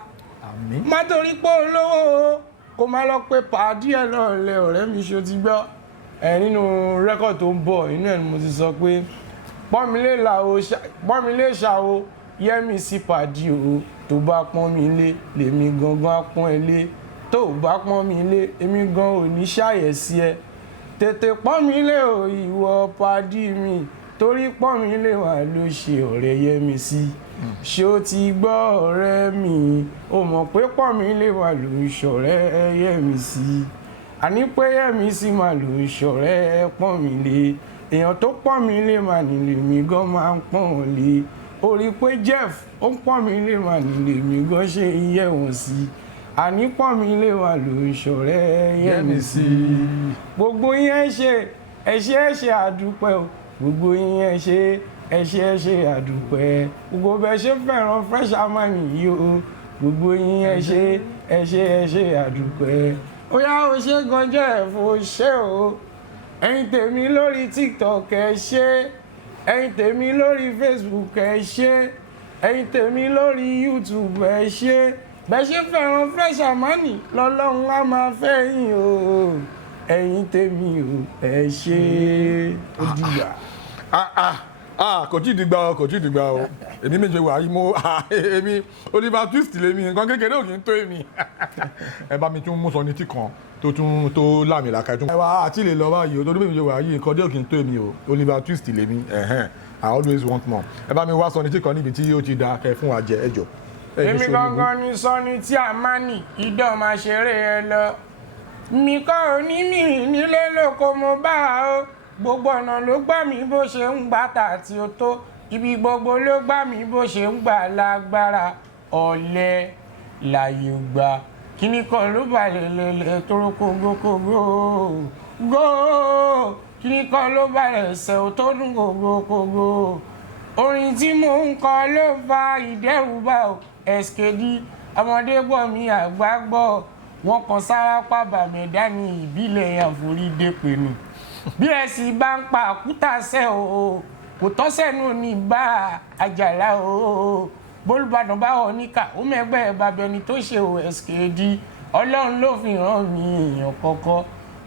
Àmín. Má torí pé olówó kó má lọ pé pàdé ẹ̀ lọ́ọ̀lẹ́ ọ̀rẹ́ mi ṣó ti gbọ́ nínú rẹ́kọ̀d tó ń bọ̀ inú ẹ̀ ni mo ti sọ pé pọ́nmilé ṣàwo yẹ́mi sí pàdé o tó bá pọ́n mi lé lèmi gangan á pọ́n ẹ lé tó bá pọ́n mi lé èmi gan ò ní ṣàyẹ̀sí ẹ tètè pọ́n mi lé o ìwọ pàdé mi torí pọ́n mi lé wà ló ṣe ọ̀rẹ́ yẹ́mi sí ṣé o ti gbọ́ ọ̀rẹ́ mi o mọ̀ pé pọ́n mi lé wà ló ń ṣọ̀rẹ́ yẹ́mi sí àní pé yẹ́mi sí mà ló ń ṣọ̀rẹ́ pọ́n mi lé èèyàn tó pọ́n mi lé mà nílé mi gan máa ń pọ́n lé orí pé Jeff ó ń pọ́n mi lé mà nílé mi gan ṣe iye wọn sí àní pọ́n mi lé wà ló ń ṣọ̀rẹ́ yẹ́mi sí gbogbo yẹn ṣe àdúpẹ́ o gbogbo yẹn ṣe àdúpẹ́ gbogbo bẹ́ẹ̀ ṣe fẹ́ràn Fresh Amani yìí o gbogbo yẹn ṣe àdúpẹ́ ó yá o ṣe gan Jeff ṣe o ẹ̀yin tèmi lórí TikTok ẹ ṣé ẹ̀yin tèmi lórí Facebook ẹ ṣé ẹ̀yin tèmi lórí YouTube ẹ ṣé bẹ́ẹ̀ ṣe fẹ́ràn Fresh Amani lọ́lọ́run á máa fẹ́ yín o ẹ̀yin tèmi o ẹ ṣé ó dìgbà. Kò tí ì dìgbà o èmi méje wà yìí mo èmi Oliver Twist lèmi nǹkan kékeré ò kì í tó èmi ẹ bá mi tún mú sọ ní tí kan tó láàmì làkà tún. ẹ wá àti lè lọ báyìí o tó méje wà yìí nǹkan dé ò kì í tó èmi o Oliver Twist lèmi I always want more ẹ bá mi wá sọ ní tí kan níbi tí ó ti da kẹ fún wa jẹ ẹjọ. èmi gangan ni sọni tí Amani idán máa ṣeré ẹ lọ mi kọ́ òní mi nílé lóko mo bá a o gbogbo ọ̀nà ló gbà mí bó ṣe ń gbà tà tí ó tó ibi gbogbo ló gbà mí bó ṣe ń gbà lágbára ọ̀lẹ láyé gbà kíní kan ló bà lélẹ̀ tóró kógókógó góò kíní kan ló bà lẹ̀sẹ̀ tó dún kógókógó orin tí mò ń kọ ló fa ìdẹ́rùbà ẹ̀skẹ́dí ọmọdé gbọ́ mi àgbà gbọ́ wọn kan sára pàbàmẹ́dá ní ìbílẹ̀ àforídé pinnu bí ẹ sì bá ń pa àkútà sẹ́ o kò tọ́sẹ̀nù ní bá àjàlá o bólúbàdàn bá wọ̀ níkà ó mẹ́gbẹ́ bàbẹ̀ni tó ṣe OSKD ọlọ́run ló fi hàn mí èèyàn kọ̀ọ̀kan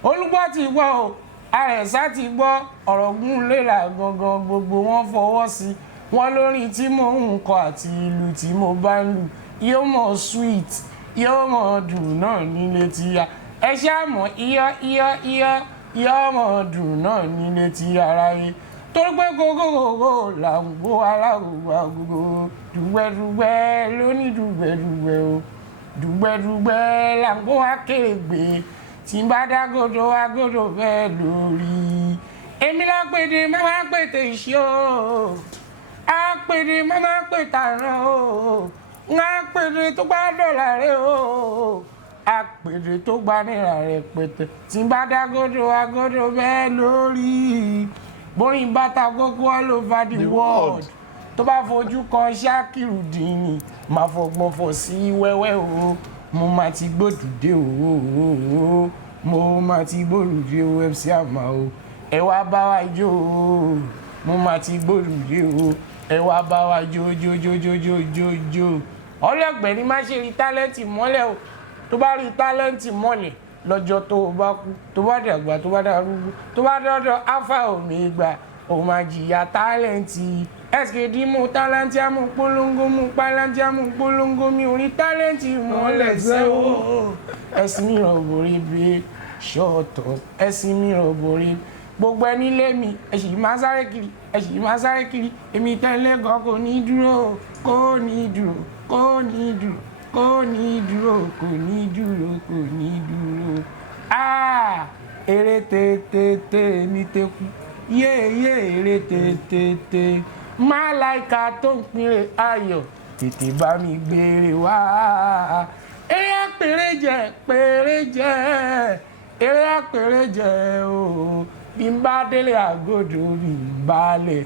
olùgbọ́ ti gbọ́ o àrẹ̀sá ti gbọ́ ọ̀rọ̀ gún léra gangan gbogbo wọn fọwọ́ sí wọn lórí tí mò ń kọ àti ìlú tí mo bá ń lù yóò mọ̀ sweet yóò mọ̀ dùn náà nílé tíya ẹ ṣáà mọ̀ yóò mọ̀ dùn náà nílé tí ara yìí torí pé gógógógó là ń gbó aláwòwà gbogbo dùgbẹ́dùgbẹ́ lóní dùgbẹ́dùgbẹ́ o dùgbẹ́dùgbẹ́ là ń gbó akérègbè tí n bá dágòdò agòdò bẹ́ẹ̀ lórí èmi lápèdè má má pètè ìṣe o àpèdè má má pètè àrùn o ń àpèdè tó gbá dọ̀là rẹ o àpèdè tó gbá náírà rẹ pètè tí n bá dágòdò agòdò bẹ́ẹ̀ lórí bórin bàtà gógó all over the world tó bá fojú kan ṣákìrù dìní máa fọgbọ́n fọ̀ sí wẹ́wẹ́ o mo máa ti gbódùdé o mo máa ti gbódùdé o MC Àmà o ẹ wá bá wa jó o mo máa ti gbódùdé o ẹ wá bá wa jó ọlọ́gbẹ́ ni má ṣe rí tálẹ́ǹtì mọ́lẹ̀ o tó bá rí tálẹ́ǹtì mọ́lẹ̀ lọ́jọ́ tó o bá kú tó bá dàgbà tó bá darúgbó tó bá dọ́dọ̀ alpha omega o máa jìyà tálẹ́ǹtì SKD mú tálẹ́ǹtì àmú polongo mú pálẹ́ǹtì àmú polongo mi ò rí tálẹ́ǹtì mọ́lẹ̀ sẹ́wọ́ ẹ̀sìn mi rọ̀bọ̀rí bí ṣọ́ọ̀tọ̀ ẹ̀sìn mi rọ̀bọ̀rí gbogbo ẹni lé mi ẹ̀sìn máa sáré kiri èmi tẹ́lẹ̀ gan kò ní dúró kò ní dúró kò ní dúró kò ní dúró eré tètè ní teku yéèyé eré tètè máláìka tó ń pinre ayọ̀ tètè bá mi gbére wá eré àpèrè jẹ o bí n bá délé àgọ́dọ̀ bí n bá lẹ̀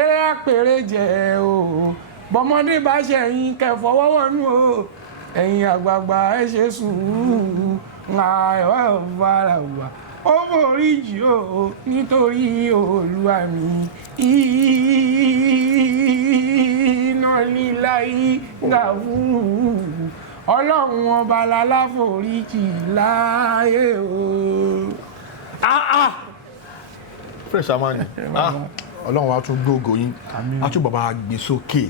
eré àpèrè jẹ o bọ́mọdé bá ṣẹ̀yìn kẹfọwọ́wọ́nú o ẹ̀yin àgbààgbà ẹ ṣe sùúrù àìwá ọ̀fàrà wà ó borí jì ó nítorí Olúwa mi iná líla gàfúrú ọlọ́run ọba láláforíjì láyé o. Fresh Amani ọlọ́run wa tún gbógo yín a tún bàbá gbé sókè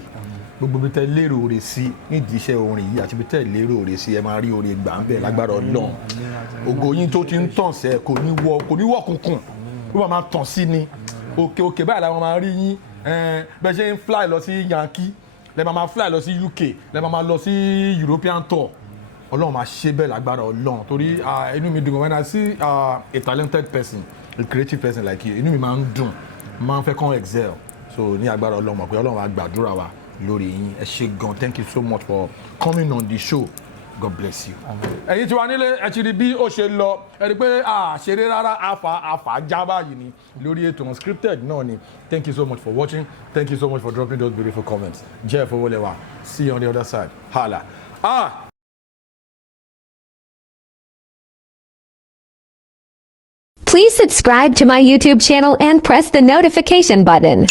gbogbo bí tẹ lérò rẹ̀ sí nídìí iṣẹ́ orin yìí àti bí tẹ lérò rẹ̀ sí ẹ máa rí orin gbà ń bẹ̀ lágbára Ọlọ́run ògo yín tó ti ń tàn sẹ́ kò ní wọ́ kùnkùn bí wọ́n máa tàn sí ni òkè báyìí làwọn máa rí yín bẹ́ẹ̀ ṣe ń fly lọ sí Yankee lẹ́ẹ̀ máa fly lọ sí UK lẹ́ẹ̀ máa lọ sí European tour Ọlọ́run máa ṣe bẹ́ẹ̀ lágbára Ọlọ́run torí inú mi dùn when I see a talented person a creative person like you inú mi máa ń dùn máa ń fẹ́ kàn excel so ní agbára Ọlọ́run mọ̀ pé Ọlọ́run á gbàdúrà wa lórí yín ẹ ṣé gan thank you so much for coming on the show God bless you. ẹ̀yin tí wà nílé ẹ ti rí bí ó ṣe lọ ẹ rí pé àṣeré rárá àfà já báyìí ni lórí ètò unscripted náà ni thank you so much for watching thank you so much for dropping those beautiful comments Jeff Owolewa see you on the other side hala. Please subscribe to my YouTube channel and press the notification button.